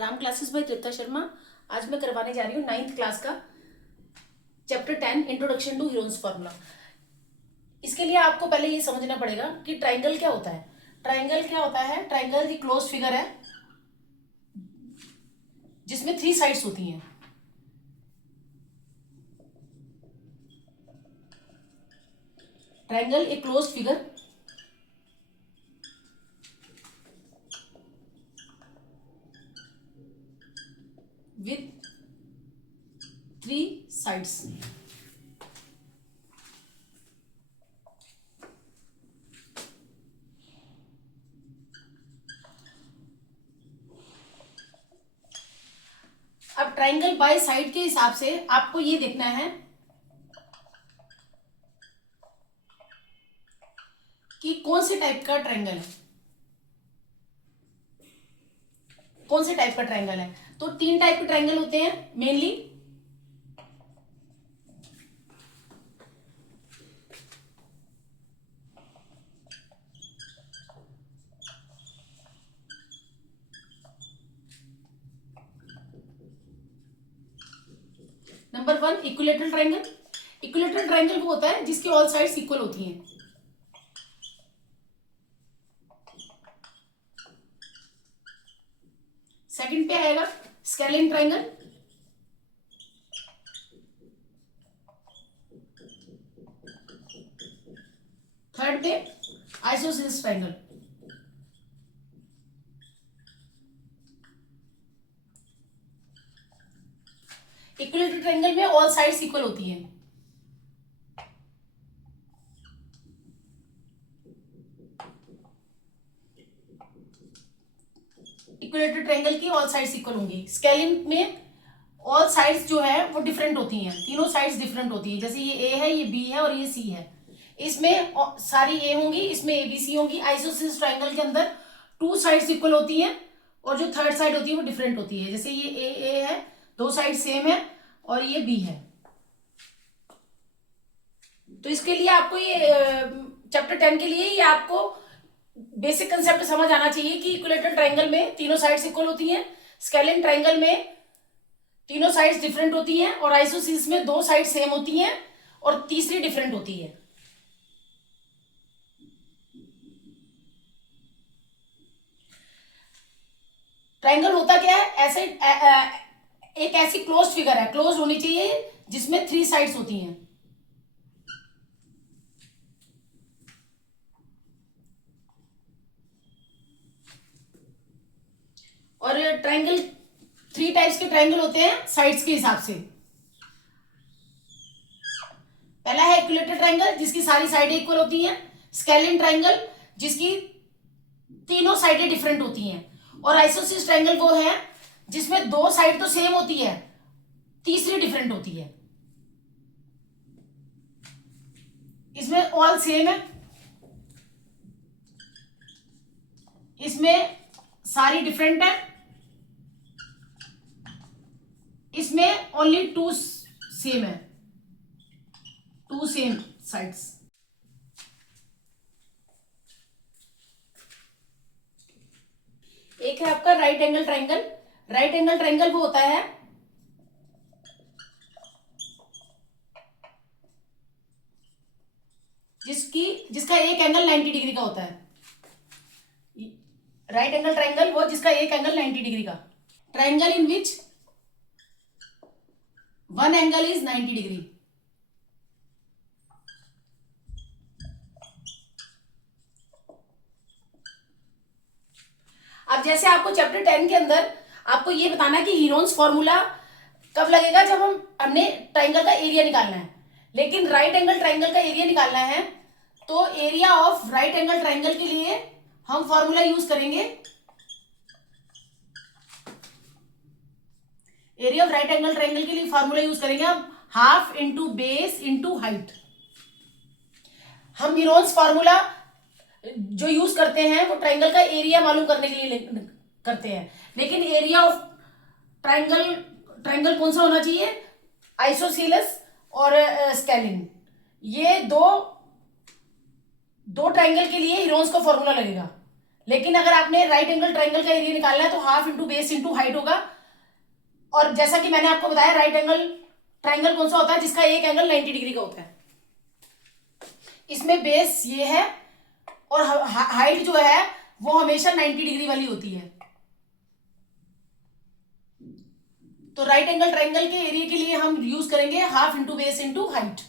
Ram classes by Tripta Sharma. आज मैं करवाने जा रही हूँ 9th क्लास का chapter 10 introduction to Heron's formula. इसके लिए आपको पहले ये समझना पड़ेगा कि ट्राइंगल क्या होता है। ट्राइंगल क्या होता है? ट्राइंगल एक क्लोज फिगर है जिसमें 3 साइड्स होती हैं। ट्राइंगल एक क्लोज फिगर with 3 sides। अब ट्राइंगल बाय साइड के हिसाब से आपको ये देखना है कि कौन से टाइप का ट्राइंगल है, कौन से टाइप का ट्राइंगल है। तो 3 टाइप के ट्राइंगल होते हैं mainly. Number 1 equilateral triangle. Equilateral triangle वो होता है जिसकी ऑल साइड्स इक्वल होती हैं। सेकंड पे आएगा स्केलिन ट्राइंगल। थर्ड पे आइसोसेलेस ट्राइंगल। इक्विलेटरल ट्राइंगल में ऑल साइड्स इक्वल होती हैं। इक्विलेटरल ट्रायंगल की ऑल साइड्स इक्वल होंगी। स्केलिन में ऑल साइड्स जो है वो डिफरेंट होती हैं, तीनों साइड्स डिफरेंट होती हैं। जैसे ये ए है, ये बी है और ये सी है। इसमें सारी ए होंगी, इसमें ए बी सी होंगी। आइसोसेलेस ट्रायंगल के अंदर 2 साइड्स इक्वल होती हैं और जो थर्ड साइड होती है वो डिफरेंट होती है। जैसे ये ए है, 2 साइड सेम है और ये बी है। तो इसके लिए आपको ये चैप्टर 10 के लिए ये आपको बेसिक कंसेप्ट समझ आना चाहिए कि इक्विलेटरल ट्रायंगल में तीनों साइड्स इक्वल होती हैं, स्केलिन ट्रायंगल में तीनों साइड्स डिफरेंट होती हैं और आइसोसेलेस में 2 साइड सेम होती हैं और तीसरी डिफरेंट होती है। ट्रायंगल होता क्या है? ऐसे एक ऐसी क्लोज फिगर है, क्लोज होनी चाहिए जिसमें 3 साइड्स होती हैं। और ट्रायंगल 3 टाइप्स के ट्रायंगल होते हैं साइड्स के हिसाब से। पहला है इक्विलेटरल ट्रायंगल जिसकी सारी साइडें इक्वल होती हैं। स्केलिन ट्रायंगल जिसकी तीनों साइडें डिफरेंट होती हैं। और आइसोसेलेस ट्रायंगल वो है जिसमें 2 साइड तो सेम होती है, तीसरी डिफरेंट होती है। इसमें ऑल सेम है, इसमें सारी डिफरेंट है, इसमें ओनली 2 सेम है, 2 सेम साइड्स। एक है आपका right angle triangle. Right angle triangle वो होता है जिसका एक एंगल 90 डिग्री का होता है। राइट एंगल ट्रायंगल वो जिसका एक एंगल 90 डिग्री का। Triangle in which one angle is 90 degree. अब जैसे आपको चैप्टर 10 के अंदर आपको ये बताना है कि हीरोन्स फॉर्मूला कब लगेगा, जब हमने ट्रायंगल का एरिया निकालना है। लेकिन राइट एंगल ट्रायंगल का एरिया निकालना है तो area of right angle triangle के लिए हम फॉर्मूला यूज करेंगे। Area of right angle triangle के लिए फॉर्मूला यूज करेंगे हम half into base into height. हम हीरोन्स फॉर्मूला जो यूज करते हैं वो ट्रायंगल का एरिया मालूम करने के लिए करते हैं। लेकिन एरिया ऑफ ट्रायंगल कौन सा होना चाहिए? आइसोसेलेस और स्केलिन। ये दो ट्रायंगल के लिए हीरोन्स का फॉर्मूला लगेगा। लेकिन अगर आपने राइट एंगल ट्रायंगल का एरिया निकालना है तो half into base into height होगा। और जैसा कि मैंने आपको बताया राइट एंगल ट्रायंगल कौन सा होता है, जिसका एक एंगल 90 डिग्री का होता है। इसमें बेस ये है और हाइट जो है वो हमेशा 90 डिग्री वाली होती है। तो राइट एंगल ट्रायंगल के एरिया के लिए हम यूज करेंगे half into base into height.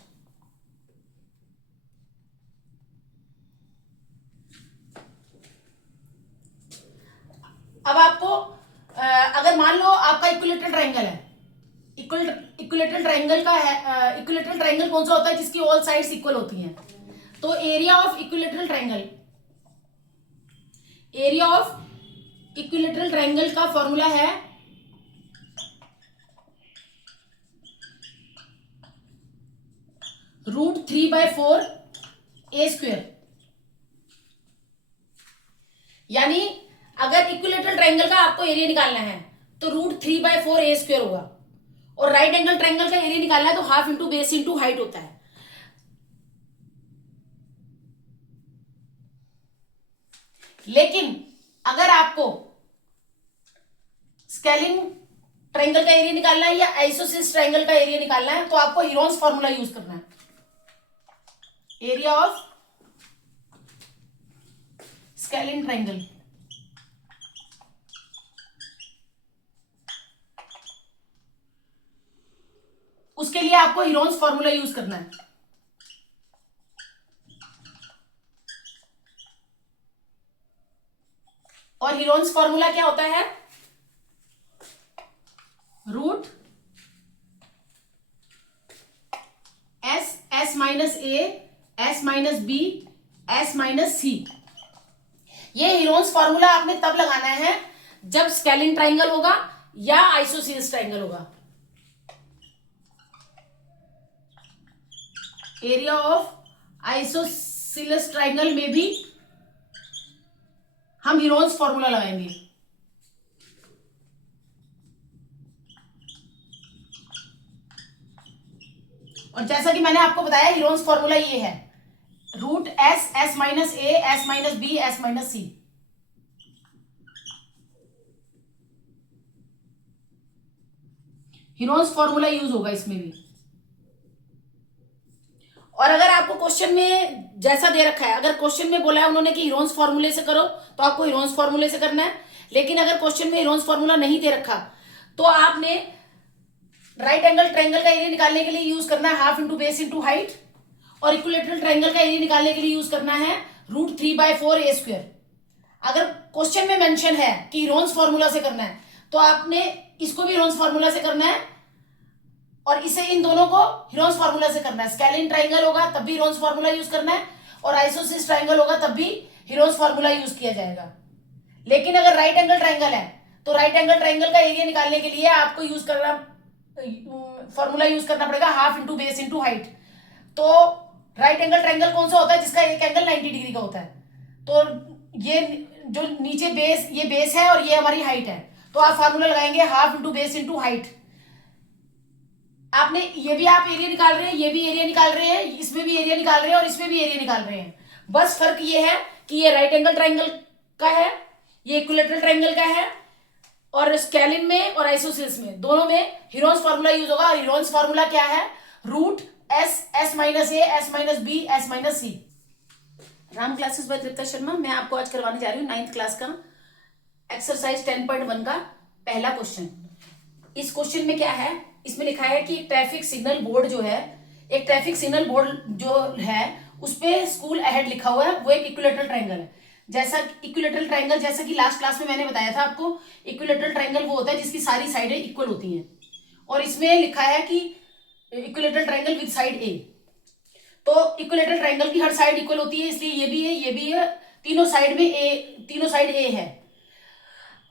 अब आपको अगर मान लो आपका इक्विलेटरल ट्रायंगल है, इक्विलेटरल ट्रायंगल का है, इक्विलेटरल ट्रायंगल कौन सा होता है, जिसकी ऑल साइड्स इक्वल होती हैं। तो एरिया ऑफ इक्विलेटरल ट्रायंगल का फॉर्मूला है √3/4 a²। यानी अगर इक्विलेटरल ट्रायंगल का आपको एरिया निकालना है तो √3/4 a² होगा, और राइट एंगल ट्रायंगल का एरिया निकालना है तो half into base into height होता है। लेकिन अगर आपको स्केलिंग ट्रायंगल का एरिया निकालना है या आइसोसेलेस ट्रायंगल का एरिया निकालना है तो आपको हीरोन्स फॉर्मूला यूज करना है। एरिया ऑफ स्केलिंग ट्रायंगल, उसके लिए आपको हीरोन्स फॉर्मूला यूज करना है। और हीरोन्स फॉर्मूला क्या होता है, root S minus A S minus B S minus C। ये हीरोन्स फॉर्मूला आपने तब लगाना है जब स्केलिंग ट्रायंगल होगा या आइसोसेलेस ट्रायंगल होगा। एरिया ऑफ आइसोसेलेस ट्रायंगल में भी हम हीरोन्स फॉर्मूला लगाएंगे। और जैसा कि मैंने आपको बताया हीरोन्स फॉर्मूला ये है root S minus A S minus B S minus C। Heron's formula use होगा इसमें भी। और अगर आपको क्वेश्चन में जैसा दे रखा है, अगर क्वेश्चन में बोला है उन्होंने कि हीरोन्स फॉर्मूले से करो तो आपको हीरोन्स फॉर्मूले से करना है। लेकिन अगर क्वेश्चन में हीरोन्स फॉर्मूला नहीं दे रखा तो आपने राइट एंगल ट्रायंगल का एरिया निकालने के लिए यूज करना है half into base into height, और इक्विलेटरल ट्रायंगल का एरिया निकालने के लिए यूज करना है √3/4 a²। अगर क्वेश्चन में मेंशन है कि हीरोन्स फॉर्मूला से करना है तो आपने इसको भी हीरोन्स फॉर्मूला से करना है, और इसे इन दोनों को हीरोन्स फॉर्मूला से करना है। स्केलिंग ट्रायंगल होगा तब भी हीरोन्स फॉर्मूला यूज करना है, और आइसोसेलेस ट्रायंगल होगा तब भी हीरोन्स फॉर्मूला यूज किया जाएगा। लेकिन अगर राइट एंगल ट्रायंगल है तो राइट एंगल ट्रायंगल का एरिया निकालने के लिए आपको यूज करना फॉर्मूला यूज करना पड़ेगा half into base into height. तो राइट एंगल ट्रायंगल कौन सा होता है, जिसका एक एंगल 90 डिग्री का होता है। तो ये जो नीचे बेस, ये बेस है और ये हमारी हाइट है, तो आप फार्मूला लगाएंगे half into base into height. आपने ये भी आप एरिया निकाल रहे हैं, ये भी एरिया निकाल रहे हैं, इसमें भी एरिया निकाल रहे हैं और इसमें भी एरिया निकाल रहे हैं। बस फर्क ये है कि ये राइट एंगल ट्रायंगल का है, ये इक्विलेटरल ट्रायंगल का है, और स्केलिन में और आइसोसेलेस में दोनों में हीरोन्स फॉर्मूला यूज होगा। और हीरोन्स फॉर्मूला क्या है, root S minus A S minus B S minus C। Ram classes by Tripta Sharma. मैं आपको आज करवाने जा रही हूँ 9th क्लास का एक्सरसाइज 10.1 का पहला क्वेश्चन। इस क्वेश्चन में क्या है, इसमें लिखा है कि ट्रैफिक सिग्नल बोर्ड जो है, एक ट्रैफिक सिग्नल बोर्ड जो है उस पे स्कूल अहेड लिखा हुआ है, वो एक इक्विलेटरल ट्रायंगल है। जैसा इक्विलेटरल ट्रायंगल, जैसा कि लास्ट क्लास में मैंने बताया था आपको, इक्विलेटरल ट्रायंगल वो होता है जिसकी सारी साइडें इक्वल होती हैं। और इसमें लिखा है कि equilateral triangle with side A। तो इक्विलेटरल ट्रायंगल की हर साइड इक्वल होती है, इसलिए ये भी है, ये भी है, तीनों साइड में A, तीनों साइड A है।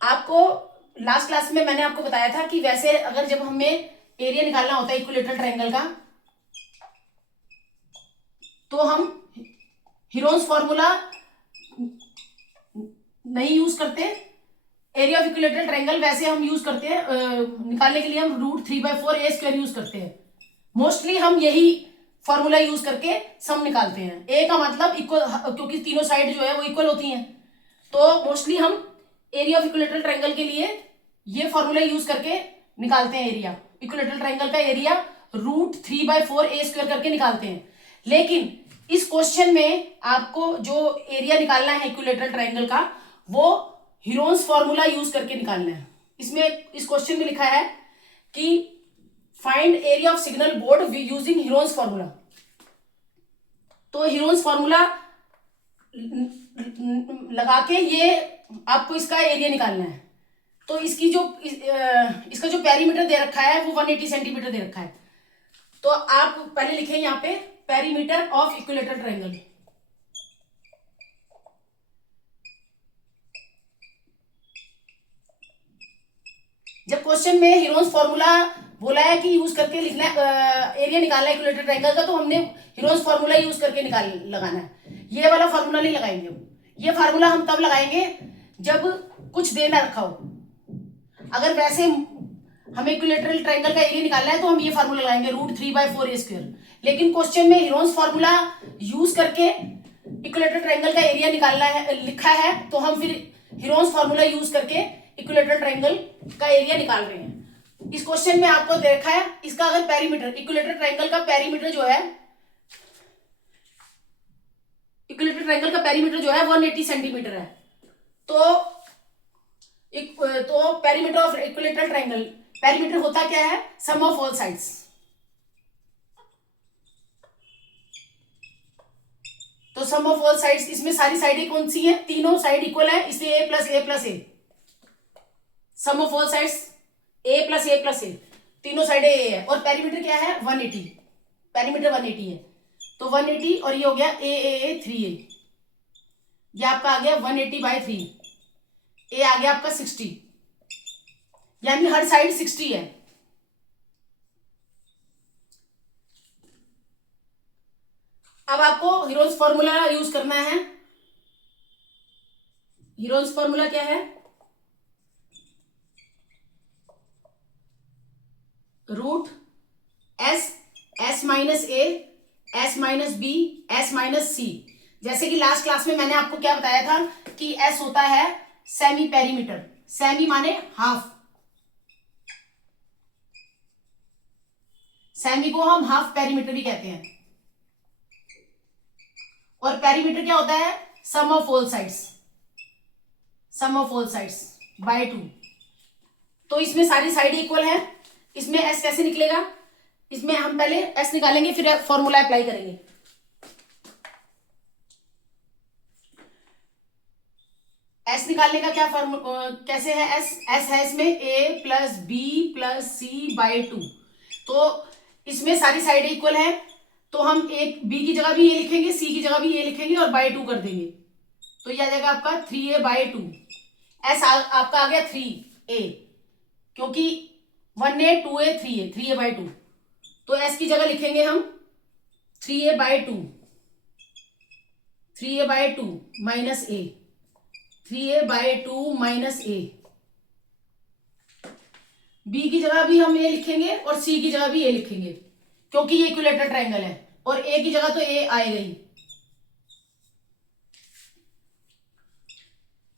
आपको लास्ट क्लास में मैंने आपको बताया था कि वैसे अगर जब हमें एरिया निकालना होता है इक्विलेटरल ट्रायंगल का, तो हम हीरोन्स फॉर्मूला नहीं यूज करते। एरिया ऑफ इक्विलेटरल ट्रायंगल वैसे हम यूज करते हैं निकालने के लिए, हम √3/4 a² यूज करते हैं। मोस्टली हम यही फॉर्मूला यूज करके सम निकालते हैं। ए का मतलब इक्वल, क्योंकि तीनों साइड जो है वो इक्वल होती हैं। तो मोस्टली हम एरिया ऑफ इक्विलेटरल ट्रायंगल के लिए ये फॉर्मूला यूज करके निकालते हैं एरिया। इक्विलेटरल ट्रायंगल का एरिया √3/4 करके निकालते हैं। लेकिन इस क्वेश्चन में आपको जो एरिया निकालना है इक्विलेटरल ट्रायंगल का, वो हीरोन्स फॉर्मूला यूज करके निकालना है। इसमें इस क्वेश्चन में लिखा है कि find area of signal board using Heron's formula. तो हीरोन्स फॉर्मूला लगा के ये आपको इसका एरिया निकालना है। तो इसकी जो इसका जो पेरीमीटर दे रखा है वो 180 सेंटीमीटर दे रखा है। तो आप पहले लिखें यहाँ पे पेरीमीटर ऑफ इक्विलेटरल ट्रायंगल। जब क्वेश्चन में हीरोन्स फॉर्मूला बोला है कि यूज करके लिखना एरिया निकालना है इक्विलेटरल ट्रायंगल का, तो हमने हीरोन्स फॉर्मूला यूज करके लगाना है। ये वाला फॉर्मूला नहीं लगाएंगे। ये फार्मूला हम तब लगाएंगे जब कुछ देना रखा हो। अगर वैसे हमें इक्विलेटरल ट्रायंगल का एरिया निकालना है तो हम ये फार्मूला लगाएंगे √3/4a²। लेकिन क्वेश्चन में हीरोन्स फॉर्मूला यूज करके इक्विलेटरल ट्रायंगल का एरिया निकालना है लिखा है, तो हम फिर हीरोन्स फॉर्मूला यूज करके इक्विलेटरल ट्रायंगल का एरिया निकाल रहे हैं। इस क्वेश्चन में आपको देखा है इसका अगर पेरीमीटर, इक्विलेटरल ट्रायंगल का पेरीमीटर जो है, इक्विलेटरल ट्रायंगल का पेरीमीटर जो है 180 सेंटीमीटर है। तो perimeter of equilateral triangle, perimeter होता क्या है? Sum of all sides. तो सम ऑफ ऑल साइड्स, इसमें सारी साइडें कौन सी हैं? तीनों साइड इक्वल है, इसलिए a+a+a। Some of all sides a+a+a, तीनों साइडें a है। और पेरीमीटर क्या है? 180, पेरीमीटर 180 है। तो 180 और ये हो गया a 3a, ये आपका आ गया 180/3। a आ गया आपका 60, यानी हर साइड 60 है। अब आपको हीरोन्स फॉर्मूला यूज करना है। हीरोन्स फॉर्मूला क्या है? √S-a, S-b, S-c। जैसे कि लास्ट क्लास में मैंने आपको क्या बताया था कि S होता है सेमी पेरीमीटर। सेमी माने हाफ, सेमी को हम हाफ पेरीमीटर भी कहते हैं। और पेरीमीटर क्या होता है? Sum of all sides, sum of all sides by 2। तो इसमें सारी साइड इक्वल है, इसमें S कैसे निकलेगा? इसमें हम पहले S निकालेंगे फिर फॉर्मूला अप्लाई करेंगे। S निकालने का क्या कैसे है? S है इसमें a+b+c/2। तो इसमें सारी साइड इक्वल है, तो हम एक b की जगह भी ये लिखेंगे, c की जगह भी ये लिखेंगे और /2 कर देंगे। तो ये आ जाएगा आपका 3a/2। S आपका आ गया 3a, क्योंकि 1a 2a 3a, 3a/2। तो S की जगह लिखेंगे हम 3a/2, 3a/2 minus a, 3a/2 minus a। b की जगह भी हम a लिखेंगे और c की जगह भी a लिखेंगे, क्योंकि ये इक्विलेटरल ट्रायंगल है। और a की जगह तो a आएगा ही।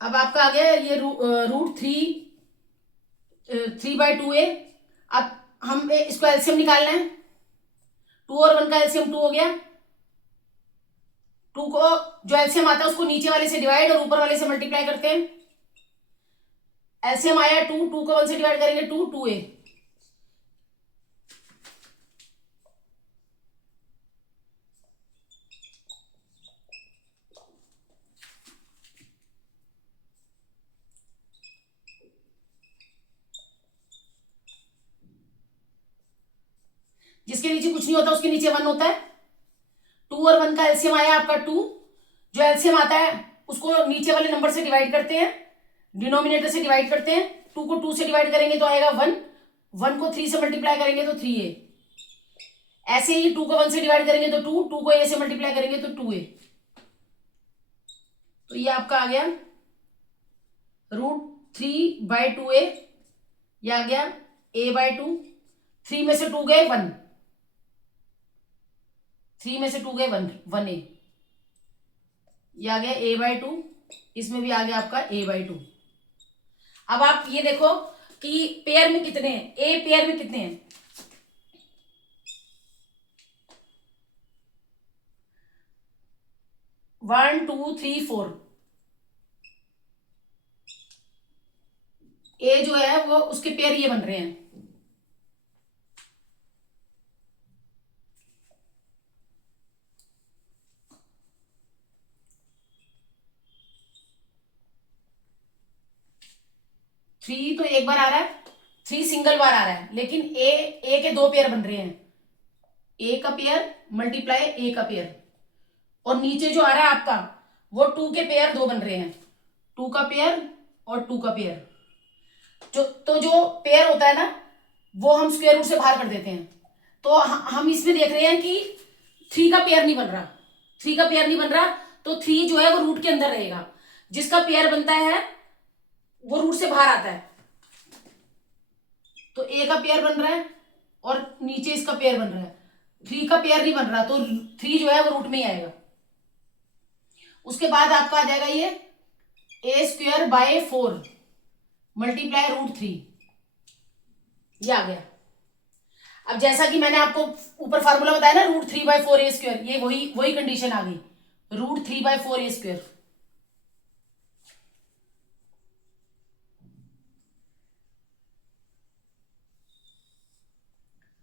अब आपका आ गया ये √3/2a। अब हम इसको एलसीएम निकालना है। 2 और 1 का एलसीएम 2 हो गया। 2 को जो एलसीएम आता है उसको नीचे वाले से डिवाइड और ऊपर वाले से मल्टीप्लाई करते हैं। एलसीएम आया 2, 2 को 1 से डिवाइड करेंगे 2, 2a। जिसके नीचे कुछ नहीं होता उसके नीचे 1 होता है। 2 और 1 का एलसीएम आया आपका 2। जो एलसीएम आता है उसको नीचे वाले नंबर से डिवाइड करते हैं, डिनोमिनेटर से डिवाइड करते हैं। 2 को 2 से डिवाइड करेंगे तो आएगा 1, 1 को 3 से मल्टीप्लाई करेंगे तो 3a। ऐसे ही 2 को 1 से डिवाइड करेंगे तो 2, 2 को a से मल्टीप्लाई करेंगे तो 2a। तो ये आपका आ गया √3/2a, ये आ गया a/2। 3 में से 2 गए 1, 3 में से 2 गए 1a, ये आ गया a/2 इसमें भी आ गया आपका a/2। अब आप ये देखो कि पेयर में कितने हैं, ए पेयर में कितने हैं, 1 2 3 4। ए जो है वो उसके पेयर ये बन रहे हैं। थ्री तो एक बार आ रहा है, थ्री सिंगल बार आ रहा है, लेकिन ए के दो पेयर बन रहे हैं, ए का पेयर मल्टीप्लाई ए का पेयर, और नीचे जो आ रहा है आपका वो टू के पेयर दो बन रहे हैं, टू का पेयर और टू का पेयर। जो पेयर होता है ना वो हम स्क्वायर रूट से बाहर कर देते हैं। तो हम इसमें देख रहे हैं कि थ्री का पेयर नहीं बन रहा, थ्री का पेयर नहीं बन रहा, तो थ्री जो है वो रूट के अंदर रहेगा, जिसका पेयर बनता है वो रूट से बाहर आता है। तो ए का पेयर बन रहा है और नीचे इसका पेयर बन रहा है, थ्री का पेयर नहीं बन रहा, तो थ्री जो है वो रूट में ही आएगा। उसके बाद आपका आ जाएगा ये a² / 4 मल्टीप्लाई √3, ये आ गया। अब जैसा कि मैंने आपको ऊपर फार्मूला बताया ना √3/4a², ये वही कंडीशन आ गई, √3/4a²।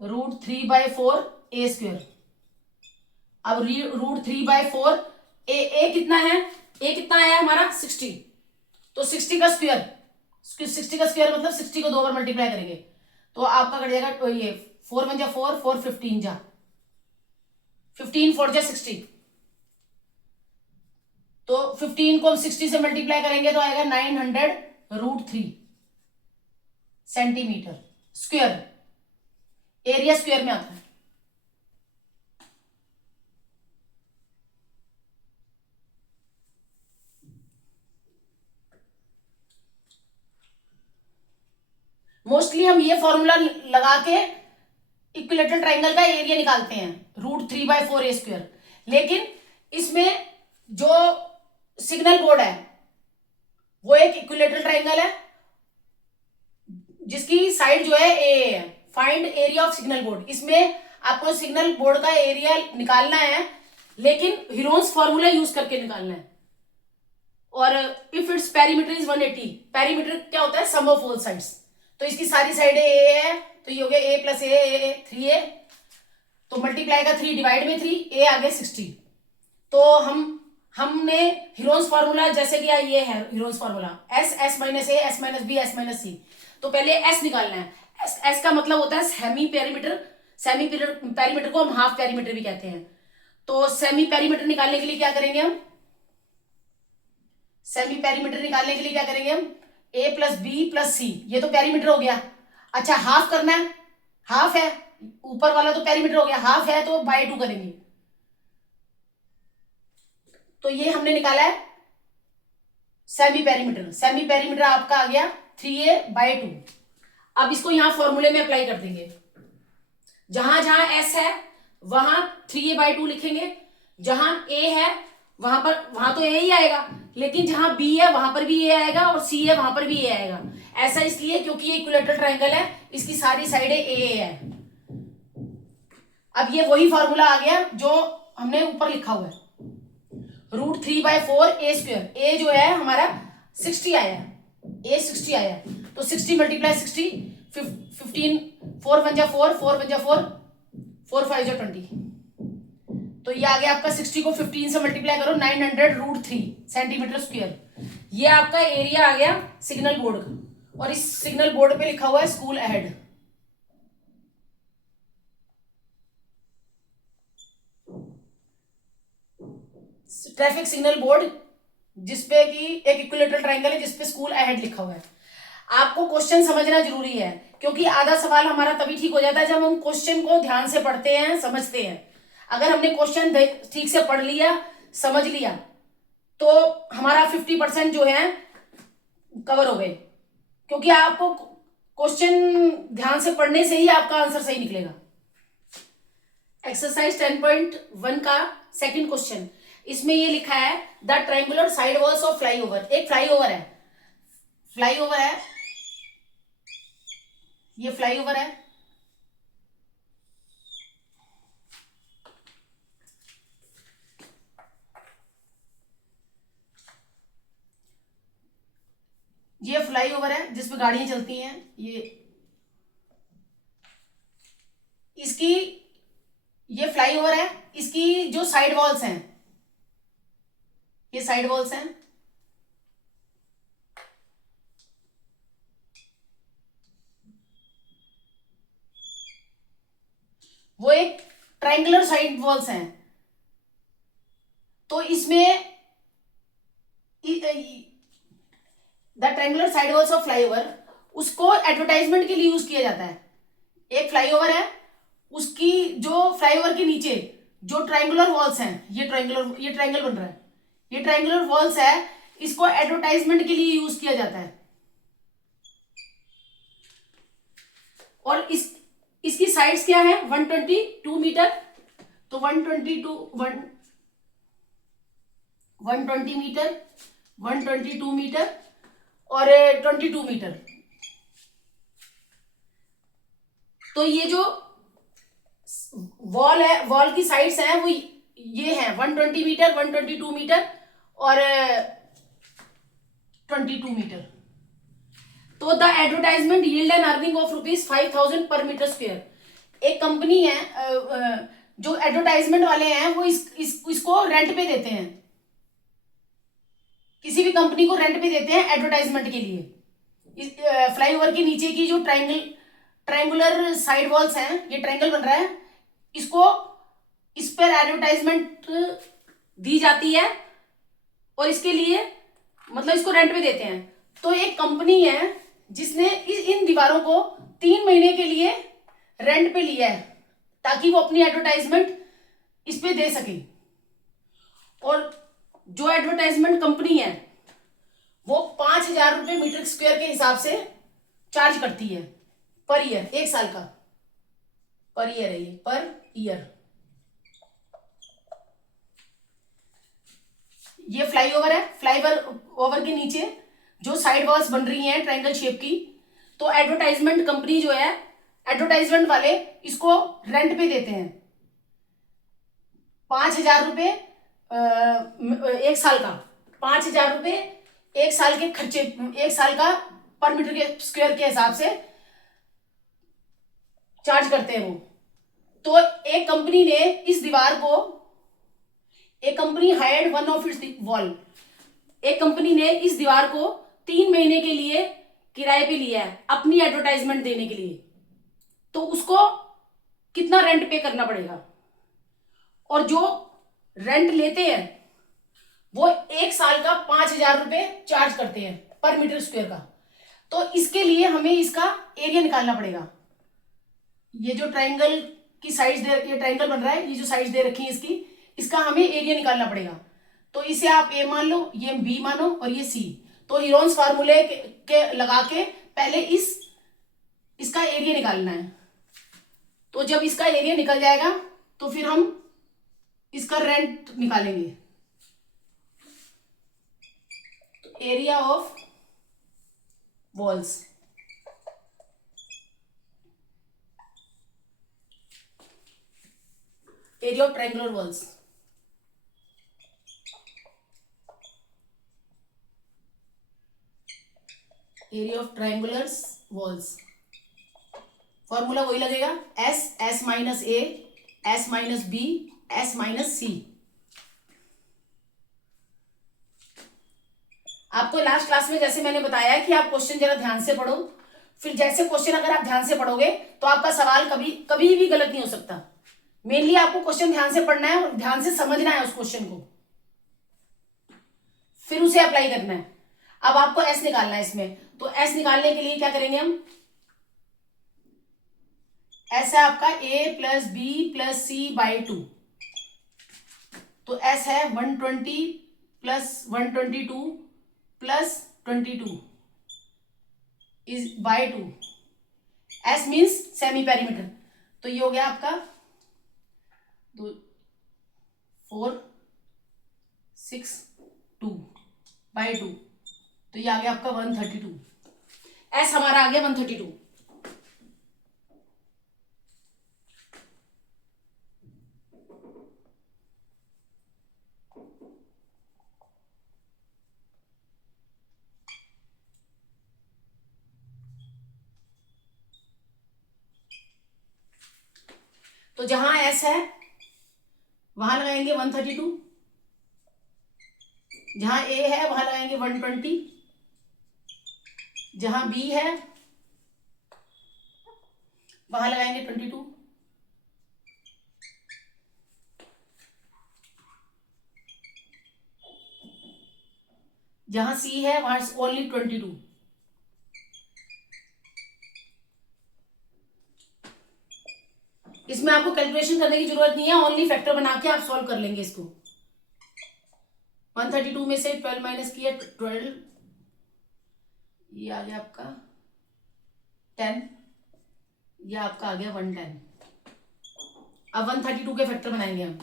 √3/4a²। अब √3/4 ए कितना है, ए कितना आया हमारा 60, तो 60 का स्क्वायर, 60 का स्क्वायर मतलब 60 को दो बार मल्टीप्लाई करेंगे तो आपका कट जाएगा, तो ये 4 × 4 4 15 जा 15 4 जा 60, तो 15 को हम 60 से मल्टीप्लाई करेंगे तो आएगा 900√3 सेंटीमीटर स्क्वायर, एरिया स्क्वायर में आता है। मोस्टली हम ये फॉर्मूला लगा के इक्विलेटरल ट्राइंगल का एरिया निकालते हैं, √3/4a²। लेकिन इसमें जो सिग्नल बोर्ड है वो एक इक्विलेटरल ट्राइंगल है जिसकी साइड जो है ए है। Find area of signal board, इसमें आपको सिग्नल बोर्ड का एरिया निकालना है, लेकिन हीरोन्स फॉर्मूला यूज करके निकालना है। और if its perimeter is 180, perimeter क्या होता है, सम ऑफ ऑल साइड्स, तो इसकी सारी साइडें ए है, तो ये हो गया a + a 3a, तो मल्टीप्लाई का 3 डिवाइड में 3, a आ गया 60। तो हमने हीरोन्स फॉर्मूला जैसे कि ये है Heron's formula s - a s - b s - c, तो पहले s निकालना है। s का मतलब होता है सेमी पेरीमीटर, सेमी पेरीमीटर को हम हाफ पेरीमीटर भी कहते हैं। तो सेमी पेरीमीटर निकालने के लिए क्या करेंगे हम, सेमी पेरीमीटर निकालने के लिए क्या करेंगे हम, a + b + c, ये तो पेरीमीटर हो गया। अच्छा हाफ करना है, हाफ है, ऊपर वाला तो पेरीमीटर हो गया, हाफ है तो /2 करेंगे, तो ये हमने निकाला है सेमी पेरीमीटर। सेमी पेरीमीटर आपका आ गया 3a/2। अब इसको यहां फॉर्मूले में अप्लाई कर देंगे, जहां जहां s है वहां 3a/2 लिखेंगे, जहां a है वहां तो a ही आएगा, लेकिन जहां b है वहां पर भी a आएगा और c है वहां पर भी a आएगा। ऐसा इसलिए क्योंकि ये इक्विलेटरल ट्रायंगल है, इसकी सारी साइडें a है। अब ये वही फॉर्मूला आ गया जो हमने ऊपर लिखा हुआ है, √3/4a²। a जो है हमारा 60 आया, a 60 आया, तो 60 × 60 15, 4 × 4 4 × 4 4 5 = 20, तो ये आ गया आपका 60 को 15 से मल्टीप्लाई करो 900√3 सेंटीमीटर स्क्वायर। ये आपका एरिया आ गया सिग्नल बोर्ड का, और इस सिग्नल बोर्ड पे लिखा हुआ है school ahead. Traffic signal board जिसपे कि एक इक्विलेटरल ट्रायंगल है जिसपे स्कूल अहेड लिखा हुआ है। आपको क्वेश्चन समझना जरूरी है, क्योंकि आधा सवाल हमारा तभी ठीक हो जाता है जब हम क्वेश्चन को ध्यान से पढ़ते हैं, समझते हैं। अगर हमने क्वेश्चन ठीक से पढ़ लिया, समझ लिया, तो हमारा 50% जो है कवर हो गए, क्योंकि आपको क्वेश्चन ध्यान से पढ़ने से ही आपका आंसर सही निकलेगा। एक्सरसाइज 10.1 का सेकंड क्वेश्चन, इसमें ये लिखा है the triangular side walls of flyover. एक फ्लाईओवर है, फ्लाईओवर है, ये फ्लाईओवर है, ये फ्लाईओवर है जिसमें गाड़ियां चलती हैं। ये इसकी, ये फ्लाईओवर है, इसकी जो साइड वॉल्स हैं, ये साइड वॉल्स हैं, वो एक ट्रायंगुलर साइड वॉल्स हैं। तो इसमें the triangular side walls of flyover, उसको एडवर्टाइजमेंट के लिए यूज किया जाता है। एक फ्लाईओवर है, उसकी जो फ्लाईओवर के नीचे जो ट्रायंगुलर वॉल्स हैं, ये ट्रायंगल बन रहा है, ये ट्रायंगुलर वॉल्स है, इसको एडवर्टाइजमेंट के लिए यूज किया जाता है। और इसकी साइड्स क्या है, 122 मीटर। तो 120 मीटर, 122 मीटर और 22 मीटर। तो ये जो वॉल है, वॉल की साइड्स हैं वो ये है 120 मीटर, 122 मीटर और 22 मीटर। तो the advertisement yield an earning of ₹5,000 per metre square. एक कंपनी है, जो एडवर्टाइजमेंट वाले हैं वो इसको रेंट पे देते हैं, किसी भी कंपनी को रेंट पे देते हैं एडवर्टाइजमेंट के लिए। फ्लाईओवर के नीचे की जो ट्रायंगुलर साइड वॉल्स हैं, ये ट्रायंगल बन रहा है, इसको इस पर एडवर्टाइजमेंट दी जाती है और इसके लिए मतलब इसको रेंट पे देते हैं। तो एक कंपनी है जिसने इन दीवारों को 3 महीने के लिए रेंट पे लिया है ताकि वो अपनी एडवर्टाइजमेंट इस पे दे सके। और जो एडवर्टाइजमेंट कंपनी है वो 5,000 रुपये मीटर स्क्वायर के हिसाब से चार्ज करती है पर ईयर, 1 साल का पर ईयर है, ये पर ईयर। ये फ्लाईओवर है, फ्लाईओवर के नीचे जो साइड वॉल्स बन रही हैं ट्रायंगल शेप की, तो एडवर्टाइजमेंट कंपनी जो है, एडवर्टाइजमेंट वाले इसको रेंट पे देते हैं 5,000 रुपये 1 साल का, 5,000 रुपये 1 साल के खर्चे, 1 साल का पर मीटर के स्क्वायर के हिसाब से चार्ज करते हैं वो। तो एक कंपनी ने इस दीवार को, एक company hired one of its wall, एक कंपनी ने इस दीवार को 3 महीने के लिए किराए पे लिया है अपनी एडवर्टाइजमेंट देने के लिए। तो उसको कितना रेंट पे करना पड़ेगा, और जो रेंट लेते हैं वो 1 साल का 5,000 रुपये चार्ज करते हैं पर मीटर स्क्वायर का। तो इसके लिए हमें इसका एरिया निकालना पड़ेगा। ये जो ट्रायंगल की साइड्स ये ट्रायंगल बन रहा है, ये जो साइड्स दे रखी है इसका हमें एरिया निकालना पड़ेगा। तो इसे आप ए मान लो, ये बी मानो और ये सी। तो हीरोन्स फार्मूले के लगा के पहले इसका एरिया निकालना है। तो जब इसका एरिया निकल जाएगा तो फिर हम इसका रेंट निकालेंगे। तो area of walls, area of triangular walls, area of triangular walls, formula वही लगेगा, S minus A, S minus B, S minus C. आपको लास्ट क्लास में जैसे मैंने बताया कि आप क्वेश्चन जरा ध्यान से पढ़ो, फिर जैसे क्वेश्चन अगर आप ध्यान से पढ़ोगे तो आपका सवाल कभी भी गलत नहीं हो सकता। मेनली आपको क्वेश्चन ध्यान से पढ़ना है और ध्यान से समझना है उस क्वेश्चन को, फिर उसे अप्लाई करना है। अब आपको एस निकालना है इसमें, तो एस निकालने के लिए क्या करेंगे हम, एस है आपका a plus B plus C by 2। तो एस है 120 plus 122 plus 22 is by 2। S means semi perimeter. तो ये हो गया आपका 4 6/2, तो ये आ गया आपका 132। एस हमारा आ गया 132। तो जहां एस है वहां लगाएंगे 132, जहां ए है वहां लगाएंगे 120, जहां बी है वहां लगाएंगे 22, जहां सी है वहां ओनली 22। इसमें आपको कैलकुलेशन करने की जरूरत नहीं है, ओनली फैक्टर बना के आप सॉल्व कर लेंगे इसको। 132 में से 12 माइनस किया 12, ये आ गया आपका 10, ये आपका आ गया 110। अब 132 के फैक्टर बनाएंगे हम।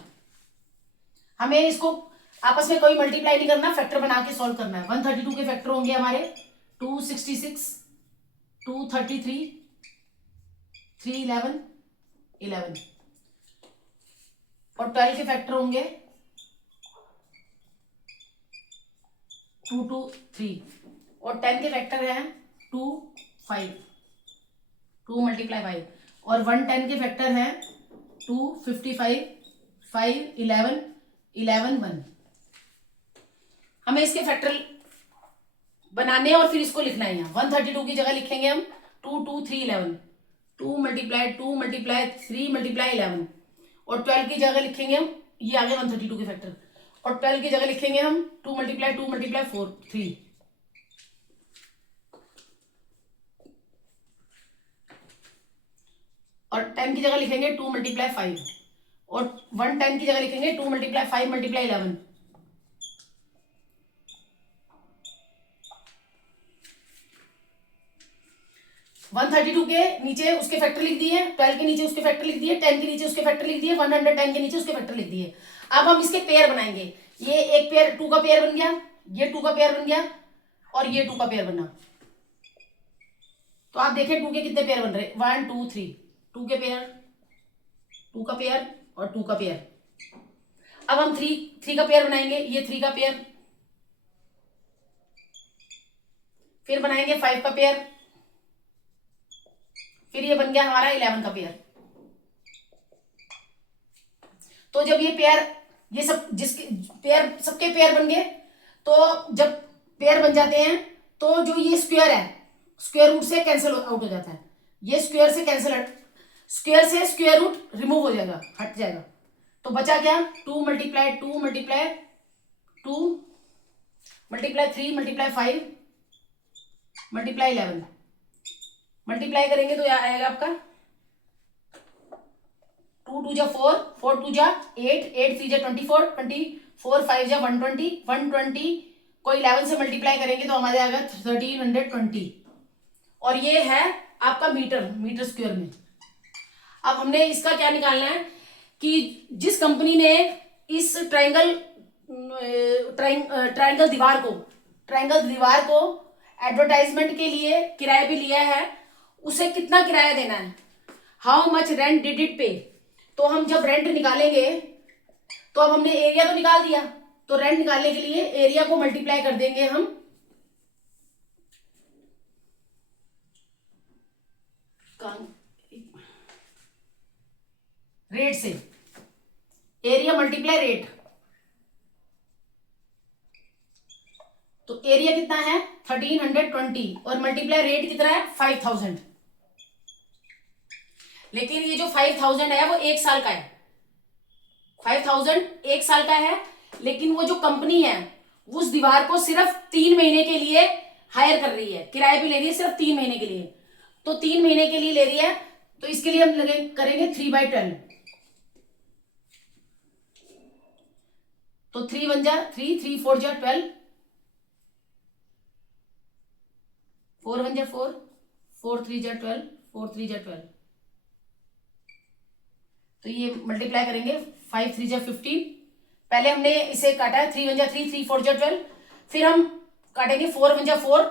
हमें इसको आपस में कोई मल्टीप्लाई नहीं करना, फैक्टर बना के सॉल्व करना है। 132 के फैक्टर होंगे हमारे 266, 233, 311, 11, और 12 के फैक्टर होंगे 223, और 10 के फैक्टर हैं 2, 5, 2 मल्टीप्लाई 5, और 110 के फैक्टर हैं 2, 55, 5, 11, 11, 1। हमें इसके फैक्टर बनाने और फिर इसको लिखना है। यहाँ 132 की जगह लिखेंगे हम 2, 2, 3, 11, 2 मल्टीप्लाई 2 मल्टीप्लाई 3 मल्टीप्लाई 11, और 12 की जगह लिखेंगे हम, ये आ गया 132 के फैक्टर, और 12 की जगह लिखेंगे हम 2 मल्टीप्लाई 2 मल्टीप्लाई 4, 3, और 10 की जगह लिखेंगे 2 मल्टीप्लाई 5, और 110 की जगह लिखेंगे 2 मल्टीप्लाई 5 मल्टीप्लाई 11। वन 32 के नीचे उसके फैक्टर लिख दिए, 12 के नीचे उसके फैक्टर लिख दिए, 10 के नीचे उसके फैक्टर लिख दिए, 110 के नीचे उसके फैक्टर लिख दिए। अब हम इसके पेयर बनाएंगे। ये एक पेयर 2 का पेयर बन गया, ये 2 का पेयर बन गया, और ये 2 का पेयर बना। तो आप देखें 2 के कितने पेयर बन रहे, 1, 2, 3, 2 के पेयर, 2 का पेयर और 2 का पेयर। अब हम 3 का पेयर बनाएंगे, ये 3 का पेयर, फिर बनाएंगे 5 का पेयर, फिर ये बन गया हमारा 11 का पेयर। तो जब ये पेयर, ये सब जिसके पेयर, सबके पेयर बन गए, तो जब पेयर बन जाते हैं तो जो ये स्क्वायर है, स्क्वायर रूट से कैंसिल आउट हो जाता है। ये स्क्वायर से कैंसिल, स्क्वायर से स्क्वायर रूट रिमूव हो जाएगा, हट जाएगा। तो बचा क्या, 2 multiply 2 multiply 2 multiply 3 multiply 5 multiply 11। Multiply करेंगे तो यह आएगा आपका 2 2 जा 4, 4 2 जा 8, 8 3 जा 24, 24 5 जा 120, 120 को 11 से मल्टीप्लाई करेंगे तो हमारे आएगा 1320। और ये है आपका मीटर, मीटर स्क्वायर में। अब हमने इसका क्या निकालना है कि जिस कंपनी ने इस ट्रायंगल दीवार को एडवर्टाइजमेंट के लिए किराए पे लिया है, उसे कितना किराया देना है, how much rent did it पे। तो हम जब रेंट निकालेंगे तो अब हमने एरिया तो निकाल दिया, तो रेंट निकालने के लिए एरिया को मल्टीप्लाई कर देंगे हम रेट से, एरिया मल्टीप्लाई रेट। तो एरिया कितना है 1320 और मल्टीप्लाई रेट कितना है 5000। लेकिन ये जो 5000 है वो 1 साल का है, 5000 1 साल का है, लेकिन वो जो कंपनी है उस दीवार को सिर्फ 3 महीने के लिए हायर कर रही है, किराए पे ले रही है सिर्फ 3 महीने के लिए। तो 3 महीने के लिए ले रही है, तो इसके लिए हम करेंगे 3/12। तो 3 1 जा 3, 3 4 जा 12, 4 1 जा 4, 4 3 जा 12, 4 3 जा 12। तो ये मल्टीप्लाई करेंगे 5 3 जा 15, पहले हमने इसे काटा है, 3 × 1 = 3, 3 × 4 = 12। फिर हम काटेंगे 4 × 1 = 4,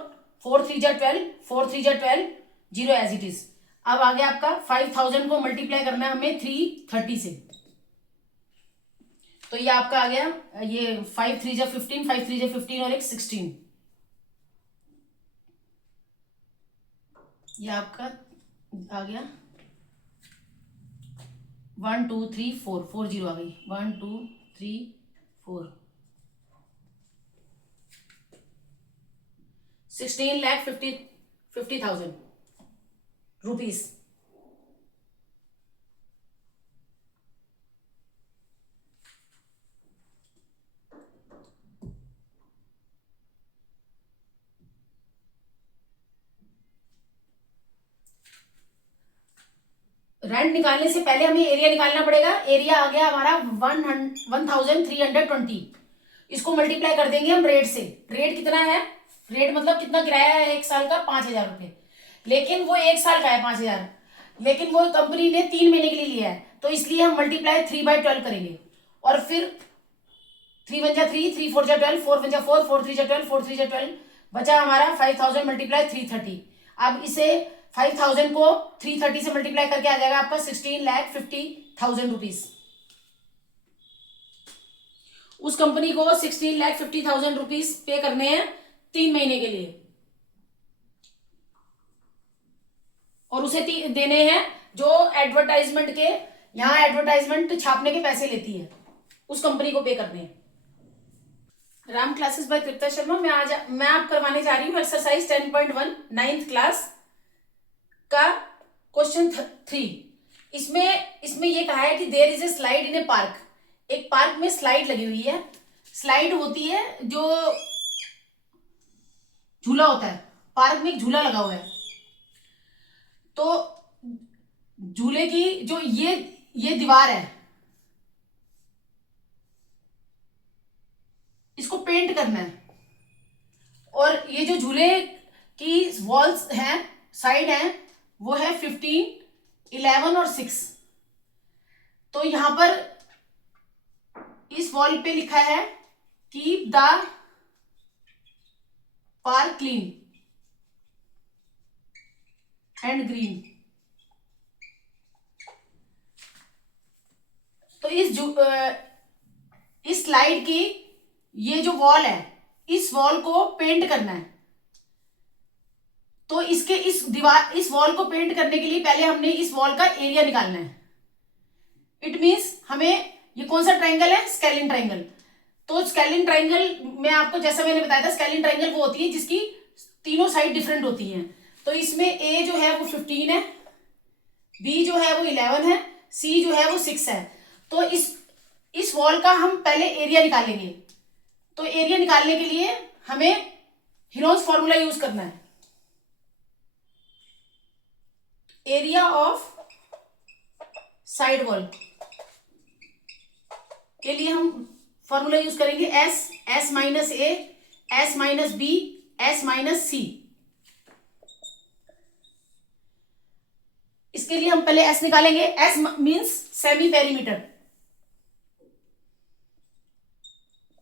4 × 3 = 12, 4 × 3 = 12, 0 एज इट इज। अब आगे आपका 5000 को मल्टीप्लाई करना है हमें 330 से, तो ये आपका आ गया, ये 5 × 3 = 15, 5 × 3 = 15 और एक 16, ये आपका आ गया 1 2 3 4, 4 0 आ गई, 1 2 3 4, 16,50,000 रुपीज। रेंट निकालने से पहले हमें एरिया निकालना पड़ेगा। एरिया आ गया हमारा 1320। इसको मल्टीप्लाई कर देंगे हम रेट से। रेट कितना है, रेट मतलब कितना किराया है एक साल का, 5,000 रुपये। लेकिन वो एक साल का है 5,000, लेकिन वो कंपनी ने 3 महीने के लिए लिया है, तो इसलिए हम मल्टीप्लाई 3/12 करेंगे। और फिर 3 × 1 = 3, 3 × 4 = 12, 4 × 1 = 4, 4 × 3 = 12, 4 × 3 = 12, बचा हमारा 5000 × 330। अब इसे 5000 को 330 से मल्टीप्लाई करके आ जाएगा आपका 16,50,000 रुपीज। उस कंपनी को 16,50,000 रुपीज पे करने हैं 3 महीने के लिए, और उसे देने हैं जो एडवर्टाइजमेंट के, यहाँ एडवर्टाइजमेंट छापने के पैसे लेती है, उस कंपनी को पे करने हैं। Ram classes by Tripta Sharma. मैं आप करवाने जा रही हूँ एक्सरसाइज 10.1 9th क्लास का क्वेश्चन 3। इसमें ये कहा है कि there is a slide in a park. एक पार्क में स्लाइड लगी हुई है। स्लाइड होती है जो झूला होता है, पार्क में एक झूला लगा हुआ है। तो झूले की जो ये दीवार है, इसको पेंट करना है। और ये जो झूले की वॉल्स हैं, साइड हैं, वो है 15, 11 और 6। तो यहां पर इस वॉल पे लिखा है keep the park clean and green. तो इस स्लाइड की ये जो वॉल है, इस वॉल को पेंट करना है। तो इस वॉल को पेंट करने के लिए पहले हमने इस वॉल का एरिया निकालना है। इट मींस हमें, ये कौन सा ट्राइंगल है, स्केलिन ट्राइंगल। तो स्केलिन ट्राइंगल में आपको जैसा मैंने बताया था, स्केलिन ट्राइंगल वो होती है जिसकी तीनों साइड डिफरेंट होती हैं। तो इसमें ए जो है वो 15 है, बी जो है वो 11 है, सी जो है वो 6 है। तो इस वॉल का हम पहले एरिया निकालेंगे। तो एरिया निकालने के लिए हमें हीरोन्स फॉर्मूला यूज करना है। एरिया ऑफ साइड वॉल के लिए हम फॉर्मूला यूज करेंगे S, S minus A, S minus B, S minus C. इसके लिए हम पहले एस निकालेंगे। S means semi perimeter.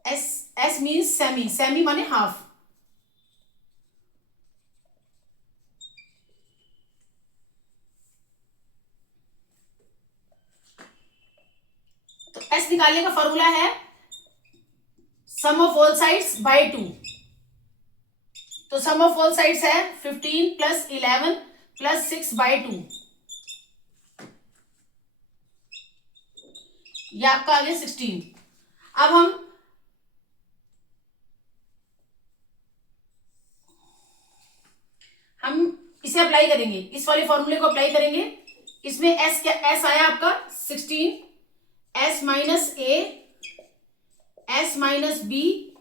S means semi, semi माने हाफ। तो एस निकालने का फॉर्मूला है sum of all sides by 2। तो सम ऑफ ऑल साइड्स है 15 + 11 + 6 बाय 2। ये आपका आ गया 16। अब हम इसे अप्लाई करेंगे, इस वाले फॉर्मूले को अप्लाई करेंगे। इसमें एस क्या, एस आया आपका 16, S minus A, S minus B,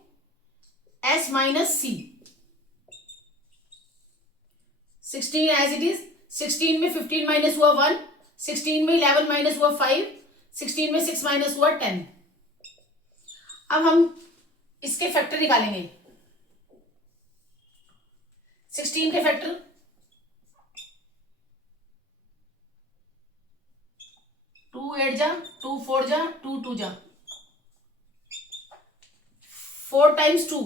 S minus C. 16 as it is. 16 में 15 माइनस हुआ 1, 16 में 11 माइनस हुआ 5, 16 में 6 माइनस हुआ 10। अब हम इसके फैक्टर निकालेंगे। 16 के फैक्टर 2 8 जा, 2 4 जा, 2 2 जा, 4 times 2